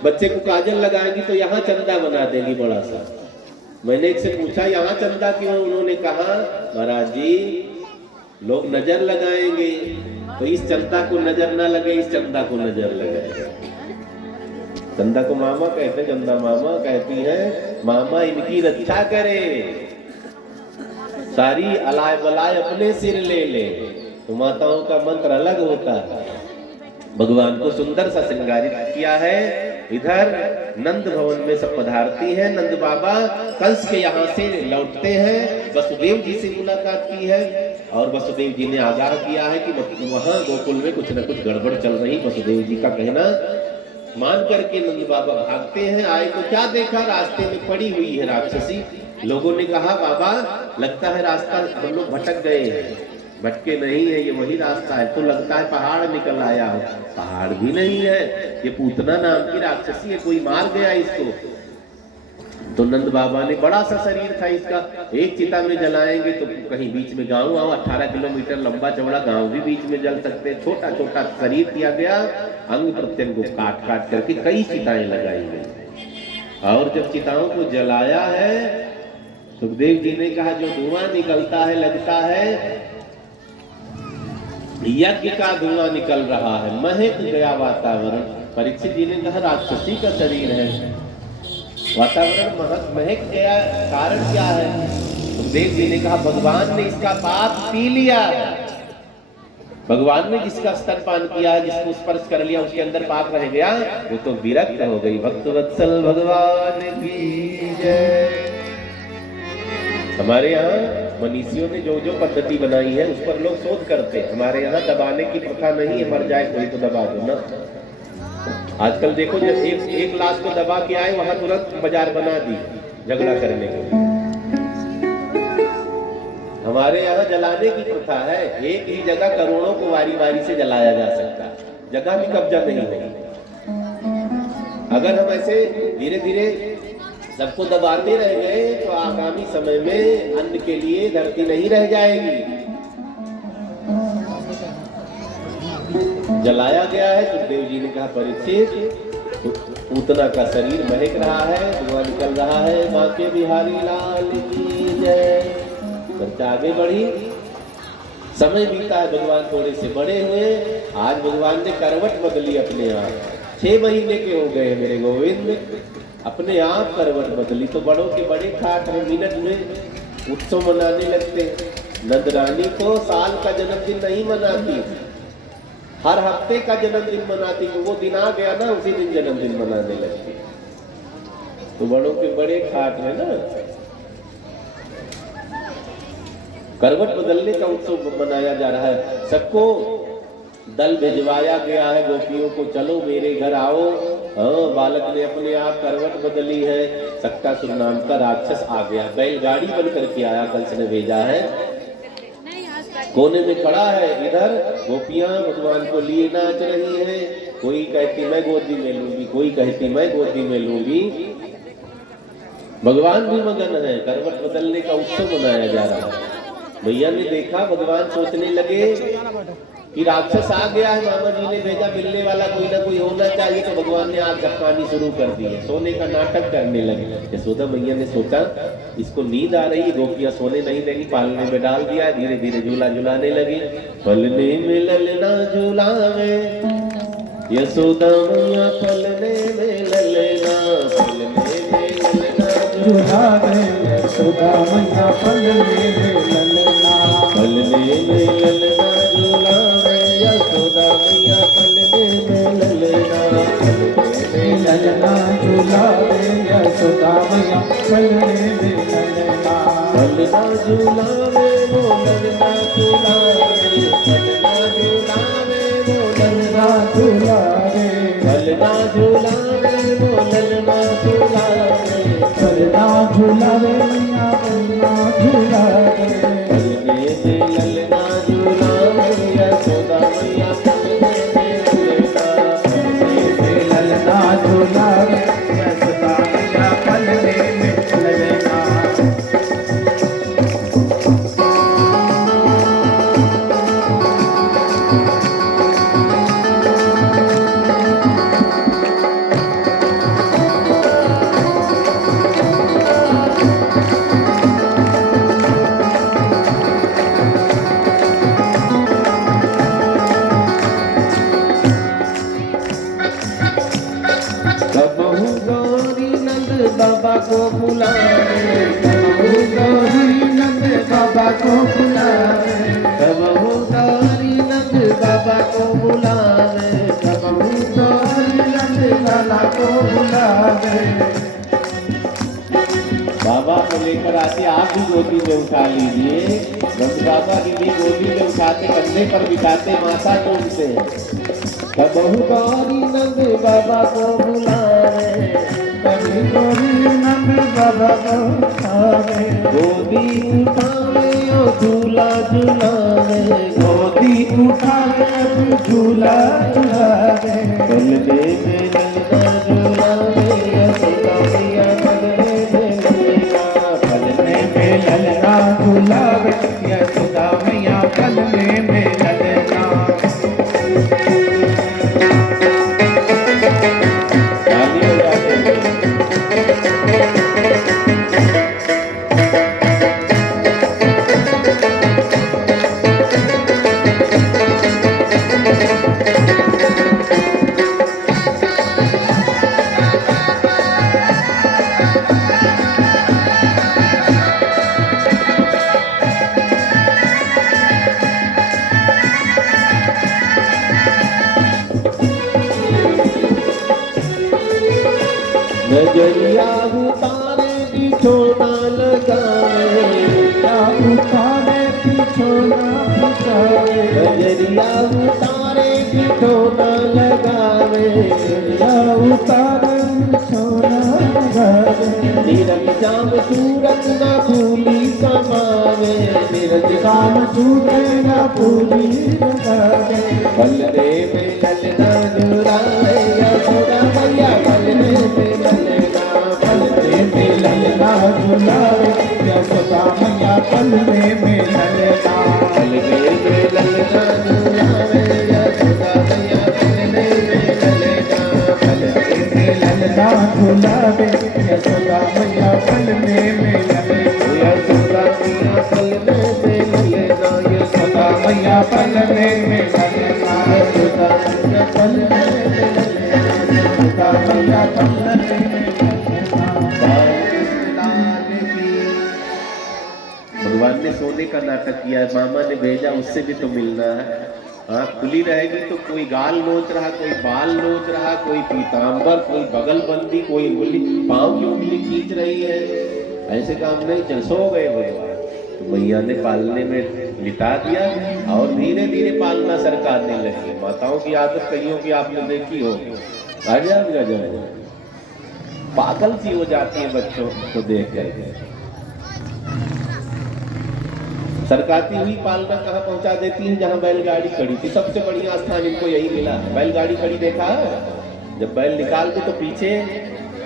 बच्चे को काजल लगाएंगी तो यहाँ चंदा बना देंगी बड़ा सा। मैंने एक से पूछा यहाँ चंदा क्यों? उन्होंने कहा महाराज जी लोग नजर लगाएंगे तो इस चंदा को नजर ना लगे, इस चंदा को नजर लगे। चंदा को मामा कहते, चंदा मामा कहती है, मामा इनकी रक्षा करे, सारी अलाय बलाय अपने सिर ले ले। तो माताओं का मंत्र अलग होता है। भगवान को सुंदर सा श्रृंगारित किया है। इधर नंद भवन में सब पधारती हैं। नंद बाबा कंस के यहाँ से लौटते हैं, वसुदेव जी से मुलाकात की है और वसुदेव जी ने आगाह किया है कि वहां गोकुल में कुछ न कुछ गड़बड़ चल रही। वसुदेव जी का कहना मान करके नंद बाबा भागते हैं। आए तो क्या देखा, रास्ते में पड़ी हुई है राक्षसी। लोगों ने कहा बाबा लगता है रास्ता हम लोग भटक गए हैं। भटके नहीं है, ये वही रास्ता है। तो लगता है पहाड़ निकल आया हो। पहाड़ भी नहीं है, ये पूतना नाम की राक्षसी है, कोई मार गया इसको। तो नंद बाबा ने, बड़ा सा शरीर था इसका, एक चिता में जलाएंगे तो कहीं बीच में गांव आओ, 18 किलोमीटर लंबा चौड़ा गांव भी बीच में जल सकते। छोटा छोटा शरीर किया गया, अंग प्रत्यंग को काट काट करके कई चिताएं लगाई गई। और जब चिताओं को जलाया है, सुखदेव जी ने कहा जो धुआं निकलता है लगता है यज्ञ का धुआं निकल रहा है, महक गया वातावरण। परीक्षित जी ने कहा राक्षसी का शरीर है, वातावरण महक गया, कारण क्या है? सुखदेव जी ने कहा भगवान ने इसका पाप पी लिया। भगवान ने जिसका स्तनपान किया है, जिसको स्पर्श कर लिया, उसके अंदर पाप रह गया, वो तो विरक्त हो गई। भक्त वत्सल भगवान की जय। हमारे यहाँ मनीषियों ने जो जो पद्धति बनाई है उस पर लोग शोध करते हैं। हमारे यहाँ दबाने की प्रथा नहीं है, मर जाए कोई तो दबा दो ना। आजकल देखो जब एक लाश को दबा के आए, वहां तुरंत बाजार बना दी झगड़ा करने के लिए। हमारे यहाँ जलाने की प्रथा है, एक ही जगह करोड़ों को वारी वारी से जलाया जा सकता है, जगह भी कब्जा नहीं होगी। अगर हम ऐसे धीरे धीरे सबको दबाते रह गए तो आगामी समय में अन्न के लिए धरती नहीं रह जाएगी। जलाया गया है। सुखदेव जी ने कहा परीक्षित पूतना का शरीर महक रहा है, धुआं निकल रहा है, बांके बिहारी लाल की जय। चर्चा आगे बढ़ी, समय बीता है, भगवान थोड़े से बड़े हुए। आज भगवान ने करवट बदली अपने आप। 6 महीने के हो गए मेरे गोविंद, अपने आप करवट बदली। तो बड़ों के बड़े ठाठ में मिनट में उत्सव मनाने लगते। नंद रानी को साल का जन्मदिन नहीं मनाती, हर हफ्ते का जन्मदिन मनाती। वो दिन आ गया ना, उसी दिन जन्मदिन मनाने लगती। तो बड़ों के बड़े ठाठ है ना। करवट बदलने का उत्सव मनाया जा रहा है। सबको दल भिजवाया गया है गोपियों को, चलो मेरे घर आओ। हाँ, बालक ने अपने आप करवट बदली है। सक्तासुर नाम का राक्षस आ गया, बैलगाड़ी बन करके आया, कंस ने भेजा है। कोने में खड़ा है, इधर गोपियां भगवान को लिए नाच रही हैं। कोई कहती मैं गोदी में लूंगी, कोई कहती मैं गोदी में लूंगी। भगवान भी मगन है, करवट बदलने का उत्सव मनाया जा रहा है। भैया ने देखा, भगवान सोचने लगे कि राक्षस आ गया है, मामा जी ने भेजा, मिलने वाला कोई ना कोई होना चाहिए। तो भगवान ने आग झपकानी शुरू कर दी है, सोने का नाटक करने लगे। यशोदा मैया ने सोचा इसको नींद आ रही, गोपियां सोने नहीं देंगी, पालने में डाल दिया। धीरे धीरे झूला झुलाने लगी। पलने में ललना झूलावे यशोदा मैया, पलने में ललना, पलने में ललना झूलावे यशोदा मैया, पलने में ललना, पलने में ललना झूलावे यशोदा मैया, पलने में ललना, पलने में ललना झूलावे यशोदा मैया, पलने में ललना, ललना झूलावे वो ललना झूलावे, ललना झूलावे वो ललना झूलावे, ललना झूलावे वो ललना झूलावे, ललना झूलावे मैया ललना झूलावे, पलने में ललना झूलावे यशोदा मैया, पलने में ललना, पलने में ललना झूलावे यशोदा मैया, पलने में ललना। को बुलावे। बाबा को लेकर आते आप भी गोदी में उठा लीजिए। नंद बाबा की भी गोदी में उठाते, कंधे पर बिठाते, माथा चूमते हैं। कबहू गौरी नंद बाबा को बुलावे, कभी गोरी नंद बाबा को उठावे। गोदी उठावे और झूला झूलावे, गोदी उठावे झूला झूलावे। पलने में ललना झूलावे, यशोदा मैया पलने में ललना। ललना झूलावे यशोदा मैया पलने में ललना। ताली बजाते हैं। नजरिया उतारे बिछोना लगावे, या उतारे पिछोना पिछावे। नजरिया उतारे बिछोना लगावे, या उतारे पिछोना लगावे। नीरज जाम सूरत न भूली समावे, नीरज काम छूटे न पूरी लगावे। पलने में ललना झूलावे, यशोदा मैया पलने में ललना। पलने में ललना झूलावे यशोदा मैया पलने में ललना। पलने में ललना झूलावे, यशोदा मैया पलने में ललना। पलने में ललना झूलावे यशोदा मैया पलने में ललना। यशोदा मैया पलने में ललना, यशोदा मैया पलने में ललना। यशोदा मैया पलने में ललना, यशोदा मैया पलने में ललना। भगवान ने सोने का नाटक किया है, मामा ने भेजा, उससे भी तो मिलना है। आँख खुली रहेगी तो कोई गाल नोच रहा, कोई बाल नोच रहा, कोई पीताम्बर, कोई बगलबंदी, कोई उंगली, पाँव की उंगली खींच रही है। ऐसे काम नहीं चल। सो गए भगवान तो मैया ने पालने में लिटा दिया और धीरे धीरे पालना सरकारने लगी। माताओं की आदत कईयों की आपने देखी हो, गजब गजब पागल सी हो जाती है बच्चों को देख कर। सरकाती हुई पालना कहाँ पहुंचा देती है? जहाँ बैलगाड़ी खड़ी थी। सबसे बढ़िया स्थान इनको यही मिला। बैलगाड़ी खड़ी देखा है, जब बैल निकाल दे तो पीछे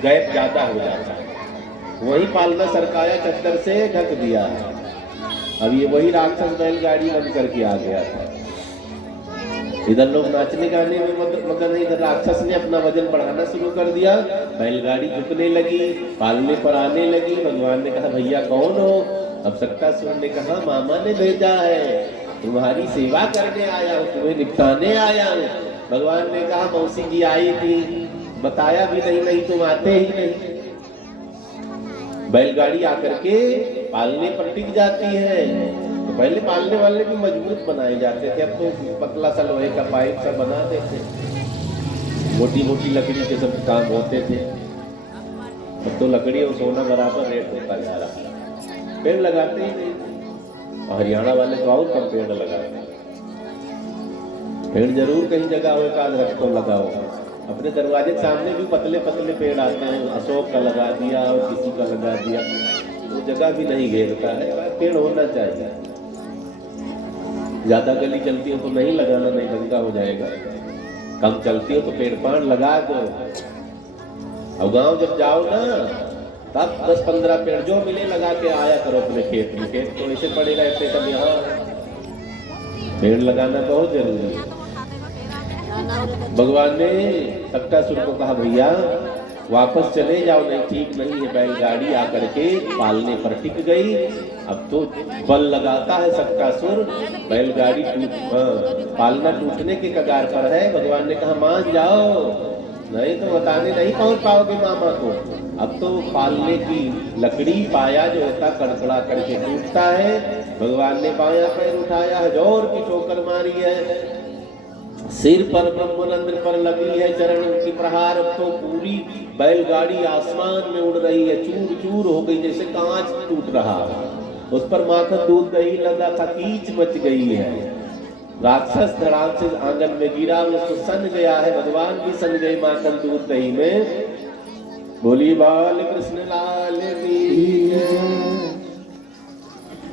गैप ज्यादा हो जाता है। वही पालना सरकाया, चद्दर से ढक दिया। अब ये वही राक्षस बैलगाड़ी बन करके आ गया था। इधर लोग नाचने गाने में मगन है, इधर राक्षस ने अपना वजन बढ़ाना शुरू कर दिया। बैलगाड़ी झुकने लगी, पालने पर आने लगी। भगवान ने कहा भैया कौन हो? अब सक्कासुर ने कहा मामा ने भेजा है, तुम्हारी सेवा करने आया हूँ, तुम्हें निपटाने आया हूँ। भगवान ने कहा मौसी जी आई थी, बताया भी नहीं तुम आते ही नहीं। बैलगाड़ी आकर के पालने पर टिक जाती है। तो पहले पालने वाले भी मजबूत बनाए जाते थे, अब तो पतला सा लोहे का पाइप सब बना देते, मोटी मोटी लकड़ी के सब काम होते थे। अब तो लकड़ी और सोना बराबर रेट होता जा रहा है। पेड़ लगाते ही नहीं। और हरियाणा वाले तो और कम पेड़ लगाते हैं। पेड़ जरूर कहीं जगह हो, एक आध रख तो लगाओ। अपने दरवाजे के सामने भी पतले पतले पेड़ आते हैं, अशोक का लगा दिया और किसी का लगा दिया, तो जगह भी नहीं घेरता है। पेड़ होना चाहिए। ज्यादा गली चलती हो तो नहीं लगाना, नहीं दंगा हो जाएगा। कम चलती हो तो पेड़ पान लगा दो। और गांव जब जाओ ना तब 10-15 पेड़ जो मिले लगा के आया करो अपने खेत में। खेत तो ऐसे पड़े रहते सब, यहाँ पेड़ लगाना बहुत जरूरी है। भगवान ने सक्कासुर को कहा भैया वापस चले जाओ, नहीं ठीक नहीं है। बैलगाड़ी आकर के पालने पर टिक गई। अब तो बल लगाता है सक्कासुर, बैलगाड़ी पालना टूटने के कगार पर है। भगवान ने कहा मान जाओ, नहीं तो बताने नहीं पहुंच पाओगे मामा को। अब तो पालने की लकड़ी पाया जो होता कड़कड़ा करके टूटता है। भगवान ने बायां पैर उठाया, जोर की ठोकर मारी है। सिर पर ब्रह्मरंध्र पर लगी है चरण की प्रहार। अब तो पूरी बैलगाड़ी आसमान में उड़ रही है, चूर चूर हो गई जैसे कांच टूट रहा है। उस पर माखन दूध दही लगा था, कीच मच गई है। राक्षस धड़ाम से आंगन में गिरा, उसको सन गया है, भगवान भी सन गए माखन दूध दही में। बोली बाल कृष्ण लाल की जय।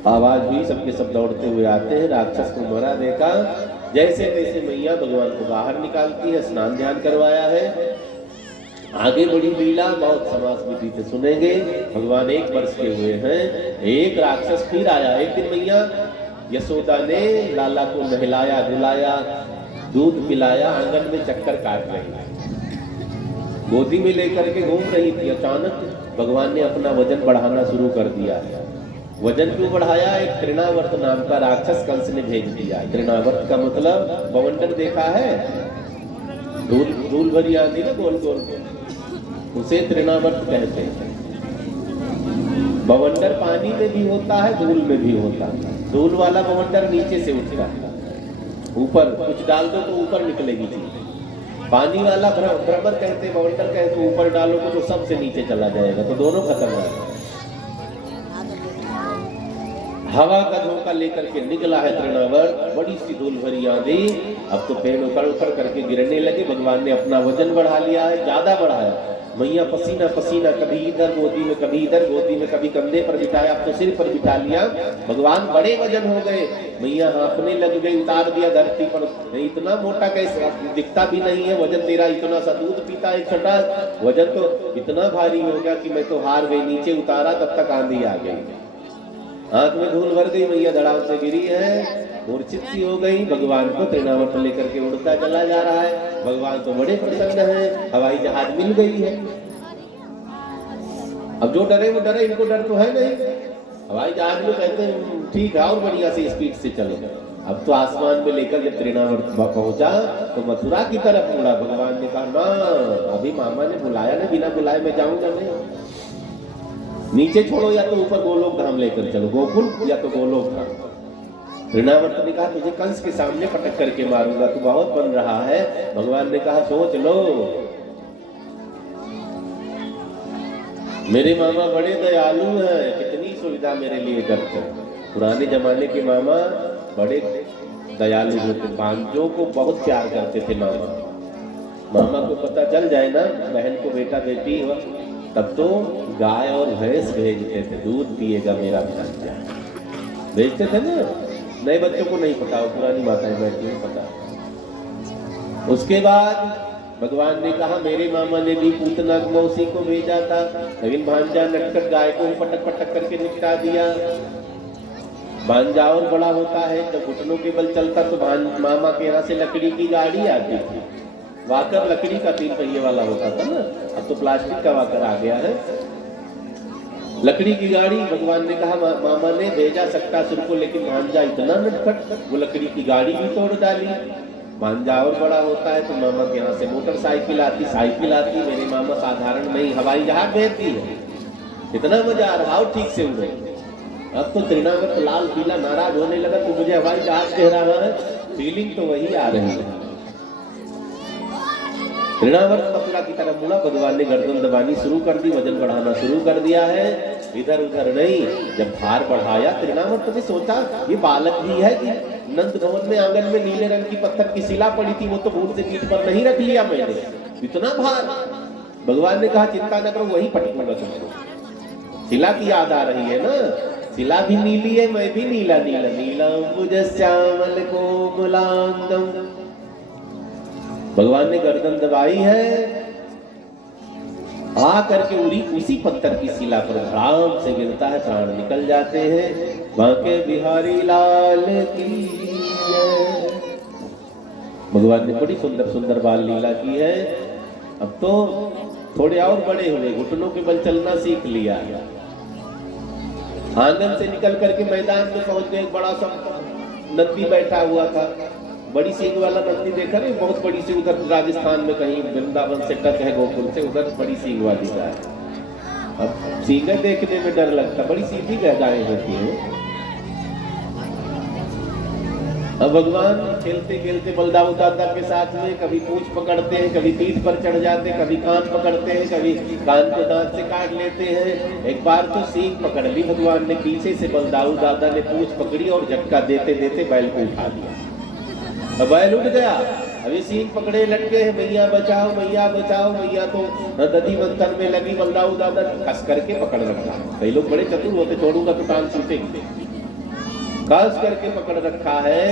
आवाज हुई, सबके सब दौड़ते हुए आते हैं। राक्षस को मरा देखा, जैसे तैसे मैया भगवान को बाहर निकालती है, स्नान ध्यान करवाया है। आगे बड़ी लीला बहुत समास विधि से सुनेंगे। भगवान 1 वर्ष के हुए हैं। एक राक्षस फिर आया। एक दिन मैया यशोदा ने लाला को नहलाया धुलाया, दूध पिलाया, आंगन में चक्कर काट रही, गोदी में लेकर के घूम रही थी। अचानक भगवान ने अपना वजन बढ़ाना शुरू कर दिया। वजन क्यों बढ़ाया? एक तृणावर्त नाम का राक्षस कंस ने भेज दिया। तृणावर्त का मतलब बवंडर देखा है, धूल भरी आती ना गोल गोल, उसे तृणावर्त कहते हैं। बवंडर पानी में भी होता है, धूल में भी होता है। धूल वाला बवंडर नीचे से उठता है, ऊपर कुछ डाल दो तो ऊपर निकलेगी चीज। पानी वाला भ्रमर कहते हैं, बवंडर कहते हैं, ऊपर डालो तो सबसे नीचे चला जाएगा, तो दोनों खतरनाक है। हवा का झोंका लेकर के निकला है तृणावर्त, बड़ी सी धूल भरी आंधी। अब तो पेड़ उखड़ उखड़ करके गिरने लगे। भगवान ने अपना वजन बढ़ा लिया है, ज्यादा बढ़ाया। मैया पसीना पसीना, कभी इधर गोदी में, कभी इधर गोदी में, कभी कंधे पर बिठाया, अब तो सिर पर बिठा लिया। भगवान बड़े वजन हो गए। मैया हाँफने लग गई, उतार दिया धरती पर। नहीं, इतना मोटा कैसे, दिखता भी नहीं है वजन तेरा, इतना सा दूध पीता है छटा, वजन तो इतना भारी हो गया कि मैं तो हार गई। नीचे उतारा तब तक आंधी आ गई, आंख में धूल भर गई, मैया धड़ाम से गिरी है, मूर्छित सी हो गई। भगवान को तृणावर्त लेकर के उड़ता चला जा रहा है। भगवान तो बड़े प्रसन्न हैं, हवाई जहाज मिल गई है। अब जो डरे वो डरे, इनको डर तो है नहीं। हवाई जहाज में कहते हैं ठीक है और बढ़िया से स्पीड से चलो। अब तो आसमान में लेकर जब तृणावर्त पहुंचा तो मथुरा की तरफ मुड़ा। भगवान ने कहा ना, अभी मामा ने बुलाया ना, बिना बुलाए मैं जाऊंगा नहीं। नीचे छोड़ो या तो ऊपर गोलोक धाम लेकर चलो, गोकुल या तो गोलोक धाम। तृणावर्त ने कहा तुझे कंस के सामने पटक करके मारूंगा, तू बहुत बन रहा है। भगवान ने कहा सोच लो, मेरे मामा बड़े दयालु हैं, कितनी सुविधा मेरे लिए करते हैं। पुराने जमाने के मामा बड़े दयालु होते, भांजों को बहुत प्यार करते थे मामा। मामा को पता चल जाए ना बहन को बेटा बेटी हो, तब तो गाय और भैंस भेजते थे, दूध पिएगा मेरा भांजा, भेजते थे ना। नए बच्चों को नहीं पता, पुरानी माताएं बैठी नहीं पता। उसके बाद भगवान ने कहा मेरे मामा ने भी पूतना मौसी को भेजा था, लेकिन भांजा नटखट गाय को पटक पटक करके निपटा दिया। भांजा और बड़ा होता है, जब घुटनों के बल चलता तो मामा के यहाँ से लकड़ी की गाड़ी आती थी। वाकर लकड़ी का 3 पहिए वाला होता था ना, अब तो प्लास्टिक का वाकर आ गया है। लकड़ी की गाड़ी, भगवान ने कहा मामा ने भेजा सक्टासुर को, लेकिन भांजा इतना नटखट, वो लकड़ी की गाड़ी भी तोड़ डाली। भांजा और बड़ा होता है तो मामा के यहाँ से मोटरसाइकिल आती, साइकिल आती। मेरे मामा साधारण नहीं, हवाई जहाज भेजती है। इतना मजा आ रहा, और ठीक से उड़े। अब तो तृणावर्त लाल पीला नाराज होने लगा, तो मुझे हवाई जहाज कह रहा है, फीलिंग तो वही आ रही है। तृणावर्त मथुरा की तरफ मुड़ा। भगवान ने गर्दन दबानी शुरू कर दी, वजन बढ़ाना शुरू कर दिया है, इधर उधर नहीं। जब भार बढ़ाया, तृणावर्त ने सोचा ये बालक ही है कि नंद भवन में आंगन में नीले रंग की पत्थर की शिला पड़ी थी, वो तो भूल से पीठ पर नहीं रख लिया मैंने, इतना भार। भगवान ने कहा चिंता न करो, वही पटकूंगा तुमको। शिला की याद आ रही है ना, शिला भी नीली है, मैं भी नीला नीला। नीलांबुज श्यामल कोमलांगम। भगवान ने गर्दन दबाई है, आ करके उसी पत्थर की शिला पर धड़ाम से गिरता है, प्राण निकल जाते हैं। बांके बिहारी लाल की जय। भगवान ने बड़ी सुंदर सुंदर बाल लीला की है। अब तो थोड़े और बड़े हुए, घुटनों के बल चलना सीख लिया। आंगन से निकल करके मैदान में पहुंच गए। बड़ा सा नंदी बैठा हुआ था, बड़ी सींग वाला नंदी देखा नहीं, बहुत बड़ी सी। उधर राजस्थान में कहीं वृंदावन से टच है गोकुल से, उधर बड़ी सींग वाली गाय। अब सींगे देखने में डर लगता, बड़ी सीधी गायें होती है। अब अब भगवान खेलते खेलते बलदाऊ दादा के साथ में कभी पूंछ पकड़ते हैं, कभी पीठ पर चढ़ जाते हैं, कभी कान पकड़ते हैं, कभी कान को दांत से काट लेते हैं। एक बार तो सींग पकड़ ली भगवान ने, पीछे से बलदाऊ दादा ने पूंछ पकड़ी और झटका देते देते बैल को उठा दिया। अब बैल उठ गया, अभी सींग पकड़े लटके हैं, मैया बचाओ मैया बचाओ। मैया तो नदी मंथन में लगी, बलदाऊ दादा कस करके पकड़ रखा। कई लोग बड़े चतुर होते, छोड़ूंगा तो टांग छूटेंगे, खास करके पकड़ रखा है।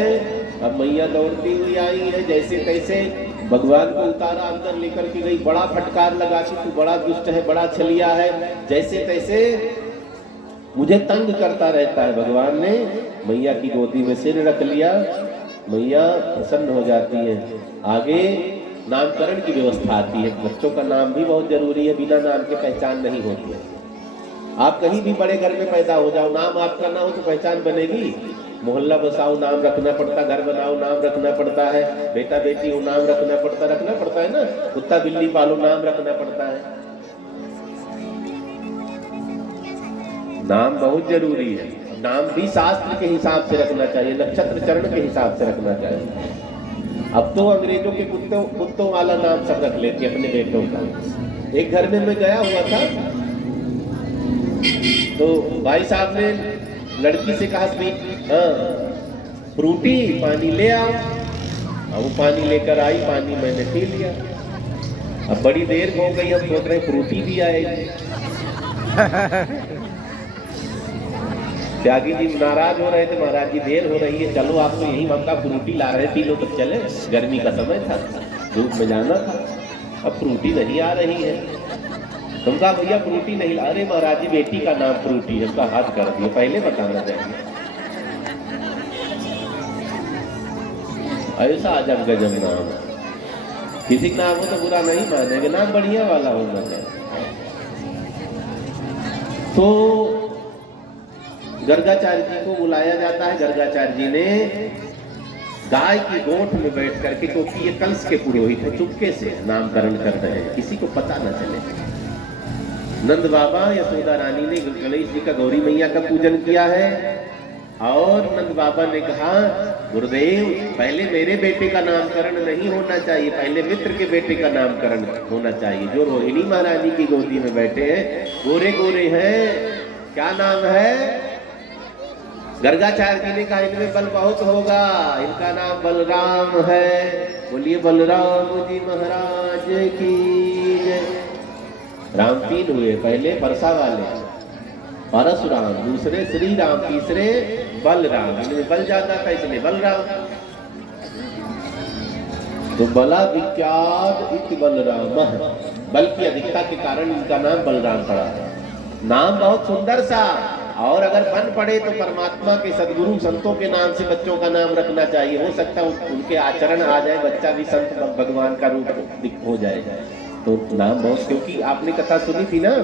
अब मैया दौड़ती हुई आई है, जैसे तैसे भगवान को उतारा, अंदर लेकर के गई। बड़ा फटकार लगा कि तू बड़ा दुष्ट है, बड़ा छलिया है, जैसे तैसे मुझे तंग करता रहता है। भगवान ने मैया की गोदी में सिर रख लिया, मैया प्रसन्न हो जाती है। आगे नामकरण की व्यवस्था आती है। बच्चों का नाम भी बहुत जरूरी है, बिना नाम के पहचान नहीं होती है। आप कहीं भी बड़े घर में पैदा हो जाओ, नाम आपका ना हो तो पहचान बनेगी? मोहल्ला बसाओ नाम रखना पड़ता, घर बनाओ नाम रखना पड़ता है, बेटा बेटी हो नाम रखना पड़ता है ना, कुत्ता बिल्ली पालो नाम रखना पड़ता है। नाम बहुत जरूरी है। नाम भी शास्त्र के हिसाब से रखना चाहिए, नक्षत्र चरण के हिसाब से रखना चाहिए। अब तो अंग्रेजों के कुत्तों वाला नाम सब रख लेते अपने बेटों का। एक घर में मैं गया हुआ था, तो भाई साहब ने लड़की से कहा फ्रूटी पानी ले आओ। अब वो पानी लेकर आई, पानी मैंने पी लिया। अब बड़ी देर हो गई, हम सोच रहे फ्रूटी भी आएगी। त्यागी जी नाराज हो रहे थे, महाराज जी देर हो रही है, चलो आप तो यही ममता फ्रूटी ला रहे थे, लोग चले, गर्मी का समय था, धूप में जाना था। अब फ्रूटी नहीं आ रही है। तुम कहा भैया फ्रूटी नहीं ला रहे, महाराज जी बेटी का नाम फ्रूटी है, उसका हाथ कर दिया, पहले बताना चाहिए। ऐसा अजब गजब नाम, किसी का नाम हो तो बुरा नहीं मानेंगे, नाम बढ़िया वाला होना चाहिए। तो गर्गाचार्य जी को बुलाया जाता है। गर्गाचार्य जी ने गाय की गोठ में बैठ करके, क्योंकि ये कंस के पुरोहित है, चुपके से नामकरण कर रहे हैं, किसी को पता न चले। नंद बाबा यशोदा रानी ने गणेश जी का, गौरी मैया का पूजन किया है, और नंद बाबा ने कहा गुरुदेव पहले मेरे बेटे का नामकरण नहीं होना चाहिए, पहले मित्र के बेटे का नामकरण होना चाहिए। जो रोहिणी महारानी की गोदी में बैठे हैं, गोरे गोरे हैं, क्या नाम है? गर्गाचार्य जी ने कहा इनमें बल बहुत होगा, इनका नाम बलराम है। बोलिए बलराम जी महाराज की जय। राम तीन हुए, पहले परसा वाले परशुराम, दूसरे श्री राम, तीसरे बलराम। इनमें बल ज्यादा था इसलिए बलराम। तो बला विख्यात इति बलराम, बल की अधिकता के कारण इनका नाम बलराम पड़ा है। नाम बहुत सुंदर सा, और अगर बन पड़े तो परमात्मा के सदगुरु संतों के नाम से बच्चों का नाम रखना चाहिए। हो सकता है उनके आचरण आ जाए, बच्चा भी संत भगवान का रूप हो जाए। तो नाम बहुत, क्योंकि आपने कथा सुनी थी ना,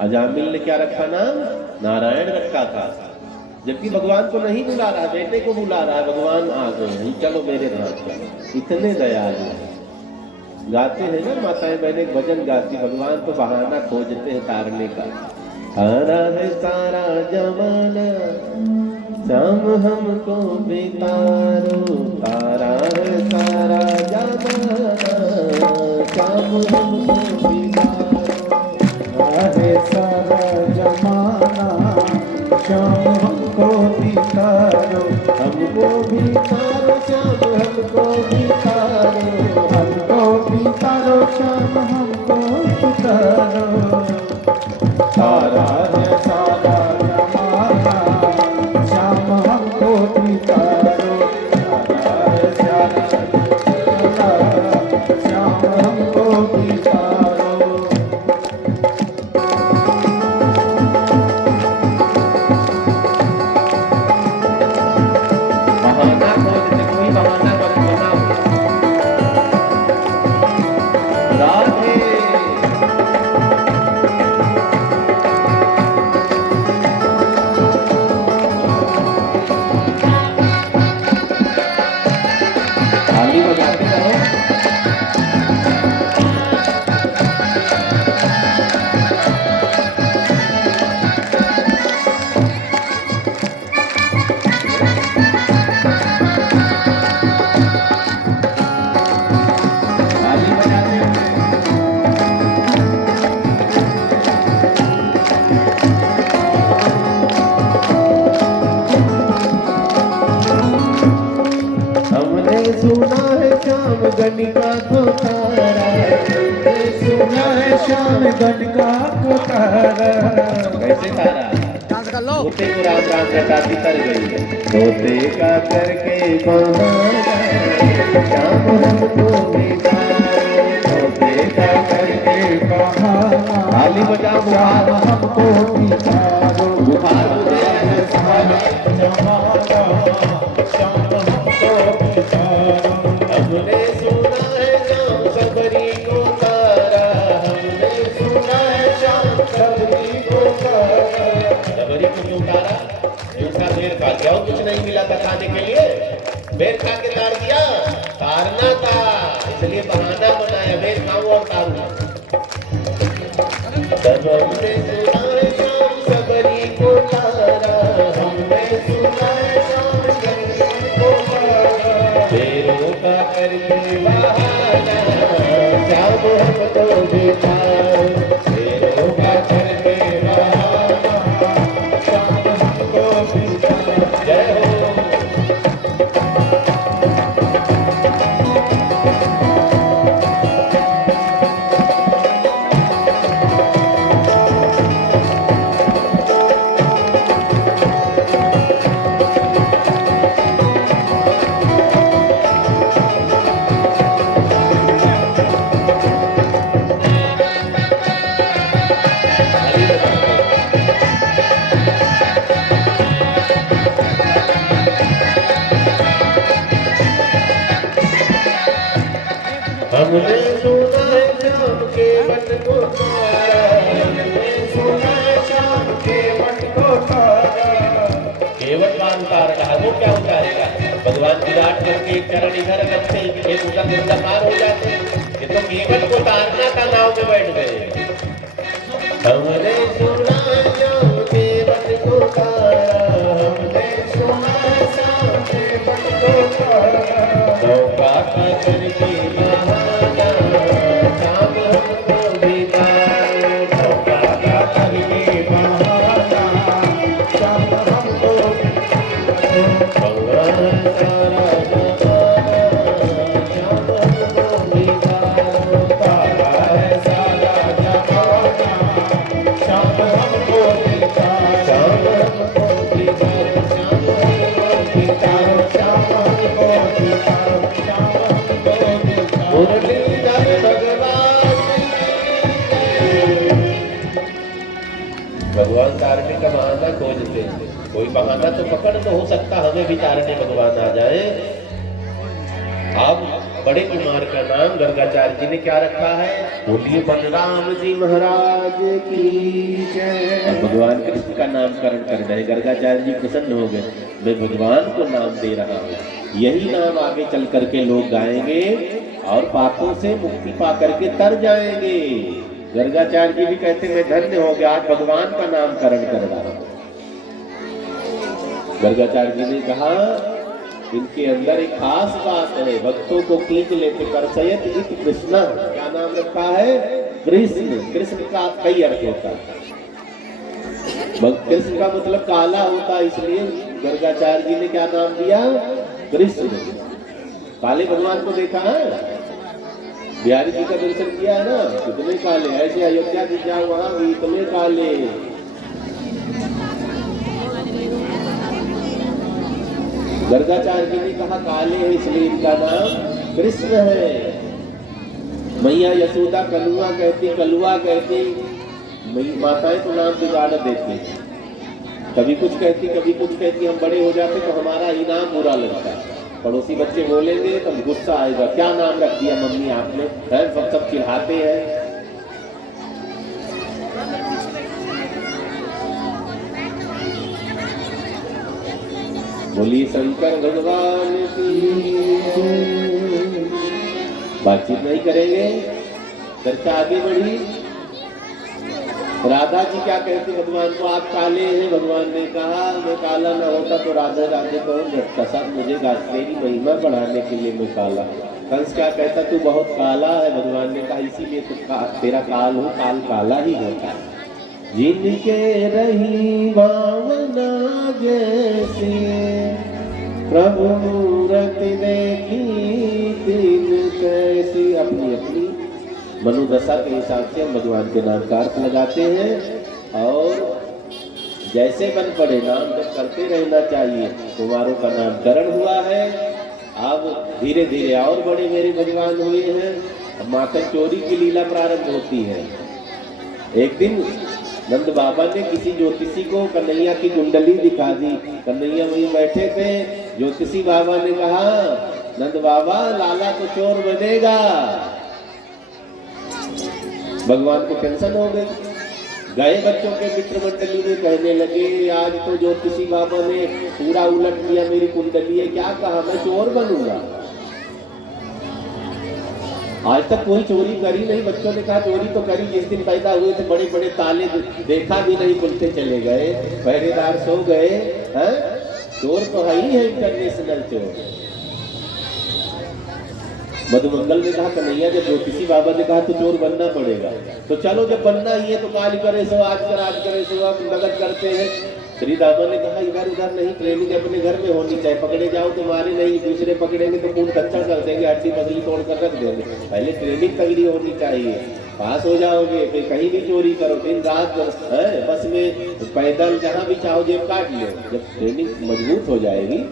अजामिल ने क्या रखा नाम? नारायण रखा था, जबकि भगवान को नहीं बुला रहा, बेटे को बुला रहा है। भगवान आ गए, चलो मेरे साथ चलो, इतने दयालु है। गाते हैं ना माताएं बहने भजन गाती, भगवान तो बहाना खोजते हैं तारने का। हारा है सारा जमाना, शाम हमको बितारो, तारा है सारा जमाना, शाम हमको बितारो। है सारा जमाना, शाम हमको बितारो, हमको बितारो शाम हमको बितारो, हमको बितारो शाम हमको बितारो। सारा है सारा जमाना, शाम हमको बितारो, सारा है सारा जमाना, शाम हमको बितारो। बहाना खोजते, कोई बहाना मत बनाओ। राधे ताली बजाते रहो। श्याम गणिका को तारा, हमने सुना है श्याम गणिका को तारा। कैसे तारा? तोते को राम राम रटाती तर गई, तोते का करके बहाना, श्याम हमको बितारो, तोते का करके बहाना, ताली बजाओ श्याम बुहार, हमको बिचारो। बुहार मुझे जमाना, श्याम हमको बिचारो। हमने सुना है श्याम सबरी को तारा, हमने सुना है श्याम सबरी को तारा। सबरी को क्यों तारा? उसका बेर खा गया, और कुछ नहीं मिला था खाने के लिए, बेर खा के तार दिया, तारना था इसलिए बहाना बनाया, बेर खाऊं और तारूं। तब हमने सुना है श्याम सबरी को तारा, हमने सुना है श्याम सबरी को तारा। बेरों का करके बहाना, श्याम हमको बितारो, बेरों का करके बहाना, श्याम हमको बिचारो। जय हो। हमने सुना है श्याम के बट को तारा, हमने सुना है श्याम के बट को तारा। केवट का अंकार कहा, वो क्या होता है? भगवान विराट करके एक चरण इधर रखते, एक उधर उधर पार हो जाते, ये तो केवट को तारना का नाव में बैठ गए। हमने सुना है श्याम के बट को तारा, हमने सुना है श्याम के बट को तारा। नौका का करके बहाना, श्याम हमको बितारो, नौका का करके बहाना, श्याम हमको गंगा सारा जमाना, श्याम हमको बितारो, तारा है सारा जमाना, श्याम हमको बिचारो। श्याम हमको बितारो, श्याम हमको बितारो। श्याम हमको बिचारो, श्याम हमको बिचारो। मुरलीधर भगवान भगवान तारने का बहाना खोजते हैं, कोई बहाना तो पकड़ तो हो सकता, हमें भी तारने भगवान आ जाए। अब बड़े कुमार का नाम गर्गाचार्य जी ने क्या रखा है? बोलिए बलराम जी महाराज की जय। अब भगवान कृष्ण का नामकरण कर रहे हैं, गर्गाचार्य जी प्रसन्न हो गए, मैं भगवान को नाम दे रहा हूँ, यही नाम आगे चल करके लोग गाएंगे और पापों से मुक्ति पा करके तर जाएंगे। गर्गाचार्य जी भी कहते मैं धन्य हो गया, आज भगवान का नामकरण कर रहा हूँ। गर्गाचार्य जी ने कहा इनके अंदर एक खास बात है, भक्तों को खींच लेते, करसयत इति कृष्ण। क्या नाम रखा है? कृष्ण। कृष्ण का कई अर्थ होता है, कृष्ण का मतलब काला होता है, इसलिए गर्गाचार्य जी ने क्या नाम दिया? कृष्ण। काले भगवान को देखा है, बिहारी जी का दर्शन किया है ना, कितने काले, ऐसे अयोध्या जी जाओ वहां भी इतने काले। गर्गाचार्य जी ने कहा काले है इसलिए इनका नाम कृष्ण है। मैया यशोदा कलुआ कहती, कलुआ कहती, माताएं तो नाम बिगाड़ देती, कभी कुछ कहती कभी कुछ कहती, हम बड़े हो जाते तो हमारा ही नाम बुरा लगता है, पड़ोसी बच्चे बोलेंगे तो गुस्सा आएगा, क्या नाम रख दिया मम्मी आपने, है सब चिढ़ाते हैं। बोलिए शंकर भगवान की। बातचीत नहीं करेंगे, चर्चा आगे बढ़ी। राधा जी क्या कहती भगवान को, आप काले हैं। भगवान ने कहा मैं काला ना होता तो राधा राधे कौन रखता, सब मुझे तेरी महिमा बढ़ाने के लिए मैं काला। कंस क्या कहता तू बहुत काला है। भगवान ने कहा इसीलिए तो तेरा काल हो, काल काला ही होता है। जिनके रही भावना जैसे प्रभु मूरत देखी दिन मनोदशा के हिसाब से हम भगवान के नाम का अर्थ लगाते हैं और जैसे मन पड़े नाम जप करते रहना चाहिए। कुमारों का नामकरण हुआ है, अब धीरे धीरे और बड़े मेरे भगवान हुए हैं। अब माखन चोरी की लीला प्रारंभ होती है। एक दिन नंद बाबा ने किसी ज्योतिषी को कन्हैया की कुंडली दिखा दी। कन्हैया वहीं बैठे थे। ज्योतिषी बाबा ने कहा, नंद बाबा लाला तो चोर बनेगा। भगवान को टेंशन हो गई। गए बच्चों के मित्र मंडली में कहने लगे, आज तो ज्योतिषी बाबा ने पूरा उलट दिया मेरी कुंडली है, क्या कहा मैं चोर बनूंगा। आज तक कोई चोरी करी नहीं। बच्चों ने कहा चोरी तो करी, जिस दिन पैदा हुए थे बड़े बड़े ताले देखा भी नहीं, खुलते चले गए, पहरेदार सो गए हैं। चोर तो है ही है, इंटरनेशनल चोर। मधुमंगल ने कहा कन्हैया जब ज्योतिषी बाबा ने कहा तो चोर बनना पड़ेगा, तो चलो जब बनना ही है तो काल करे सो आज करे सो अब नगद करते हैं। श्री दामा ने कहा इधर उधर नहीं, ट्रेनिंग अपने घर में होनी चाहिए। पकड़े जाओ तो मारे नहीं, दूसरे पकड़ेंगे तो खून कच्चा कर देंगे, हड्डी पसली तोड़ कर रख देंगे। पहले ट्रेनिंग तगड़ी होनी चाहिए, पास हो जाओगे। फिर कहीं भी चोरी करो, दिन रात है, बस में पैदल जहाँ भी चाहो जेब काट लो। जब ट्रेनिंग मजबूत हो जाएगी।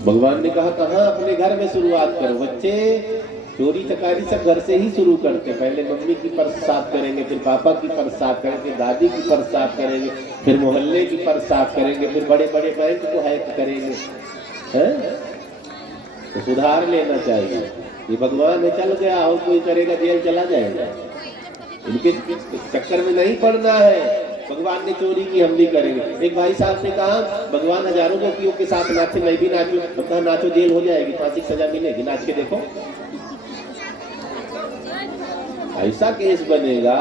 भगवान ने कहा कहाँ अपने घर में शुरुआत करो। बच्चे चोरी चकारी सब घर से ही शुरू करते। पहले मम्मी की पर्स साफ करेंगे, फिर पापा की पर्स साफ करेंगे, दादी की पर्स साफ करेंगे, फिर मोहल्ले की पर्स साफ करेंगे, फिर बड़े बड़े बैंक को हैक करेंगे। हैं? तो सुधार लेना चाहिए। ये भगवान है, चल गया और कोई करेगा जेल चला जाएगा। इनके चक्कर में नहीं पड़ना है। भगवान ने चोरी की, हम भी करेंगे। एक भाई साहब ने कहा भगवान हजारों गोपियों के साथ नाचे, मैं भी नाचूं। कहा नाचो जेल हो जाएगी, फांसी की सजा मिलेगी, नाच के देखो। ऐसा केस बनेगा,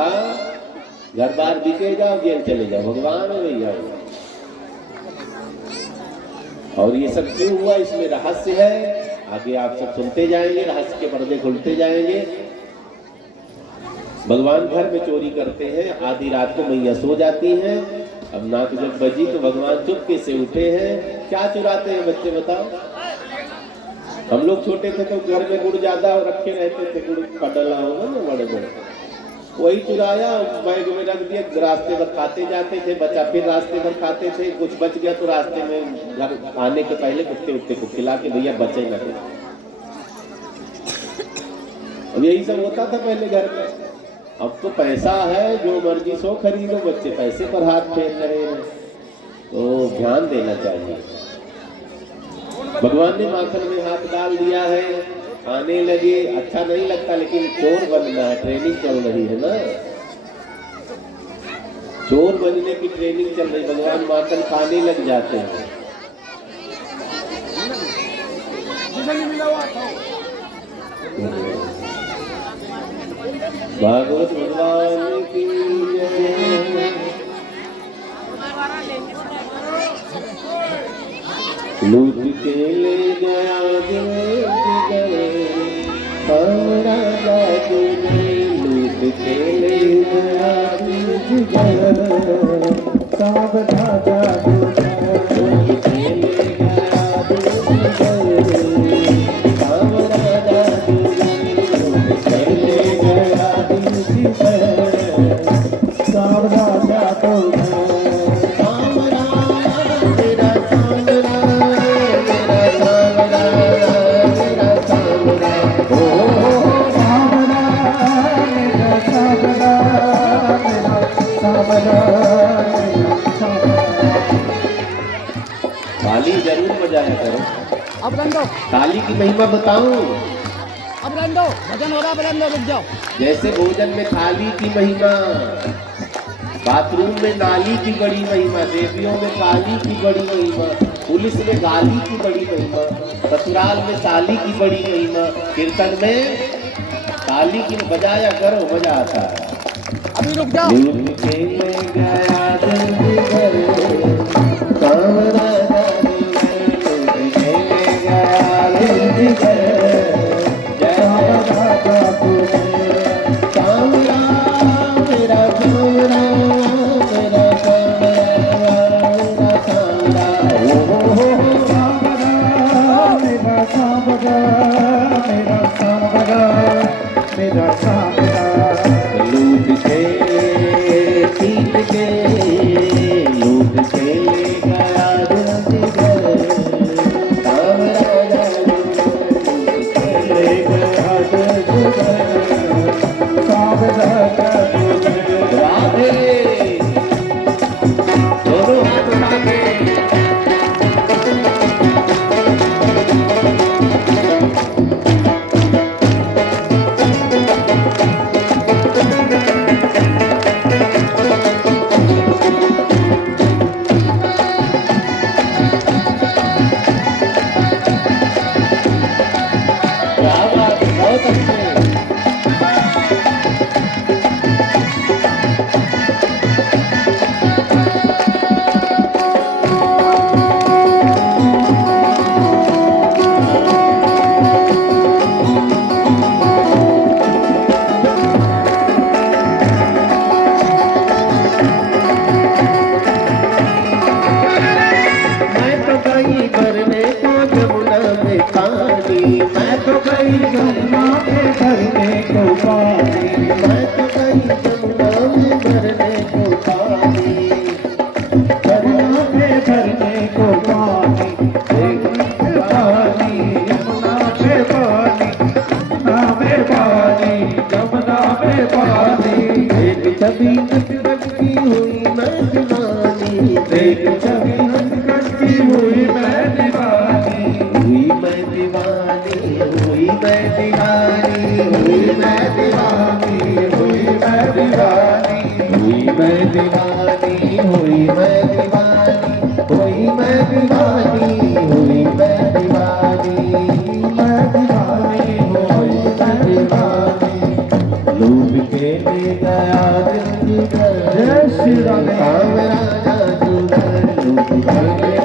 घर बार बिकेगा, जेल चले जाओ। भगवान है भैया। और ये सब क्यों हुआ, इसमें रहस्य है। आगे आप सब सुनते जाएंगे, रहस्य के पर्दे खुलते जाएंगे। भगवान घर में चोरी करते हैं। आधी रात को मैया सो जाती हैं। अब नाक जब बजी तो भगवान चुपके से उठे हैं। क्या चुराते हैं बच्चे बताओ। हम लोग छोटे थे तो घर में गुड़ ज्यादा रखे रहते थे, गुड़ का डला होगा ना बड़े बड़े, वही चुराया, बैग में रख दिया, रास्ते भर खाते जाते थे। बचा फिर रास्ते भर खाते थे, कुछ बच गया तो रास्ते में घर आने के पहले कुत्ते उत्ते को खिला के भैया बचे न। अब यही सब होता था पहले घर में। अब तो पैसा है, जो मर्जी सो खरीदो, बच्चे पैसे पर हाथ फेर रहे हैं। तो ध्यान देना चाहिए। भगवान ने माखन में हाथ डाल दिया है, आने लगे। अच्छा नहीं लगता, लेकिन चोर बनना है, ट्रेनिंग चल रही है ना। चोर बनने की ट्रेनिंग चल रही। भगवान माखन खाने लग जाते हैं। भागवत भगवान की जय। लूट के ले गया लूट के ले गया ताली जरूर बजाया करो। अब रंदो ताली की महिमा बताऊं। अब रंदो भजन हो रहा, रंदो रुक जाओ। जैसे भोजन में थाली की महिमा, बाथरूम में नाली की बड़ी महिमा, देवियों में काली की बड़ी महिमा, पुलिस में गाली की बड़ी महिमा, ससुराल में साली की बड़ी महिमा, कीर्तन में ताली की बजाया करो, मजा आता है। अभी रुक जाओ। मेरा मैं तो गई भरने को जमुना में पानी, मैं तो गई जमुना में भरने को पानी, मैं तो गई जमुना में भरने को पानी, जमुना में भरने को पानी, पानी यमुना में पानी, यमुना में पानी, यमुना में पानी। एक छवि नटखट की हुई मैं दीवानी, एक छवि नटखट की हुई मैं दीवानी, हुई मैं दीवानी, हुई मैं दीवानी, हुई मैं दीवानी, हुई मैं दीवानी, हुई मैं दीवानी, हुई मैं दीवानी, हुई मैं दीवानी, हुई मैं दीवानी, मैं दीवानी, हुई मैं दीवानी। लूट के ले गया दिल जिगर, जय श्री राम। काम राजा जुगर, लूट के ले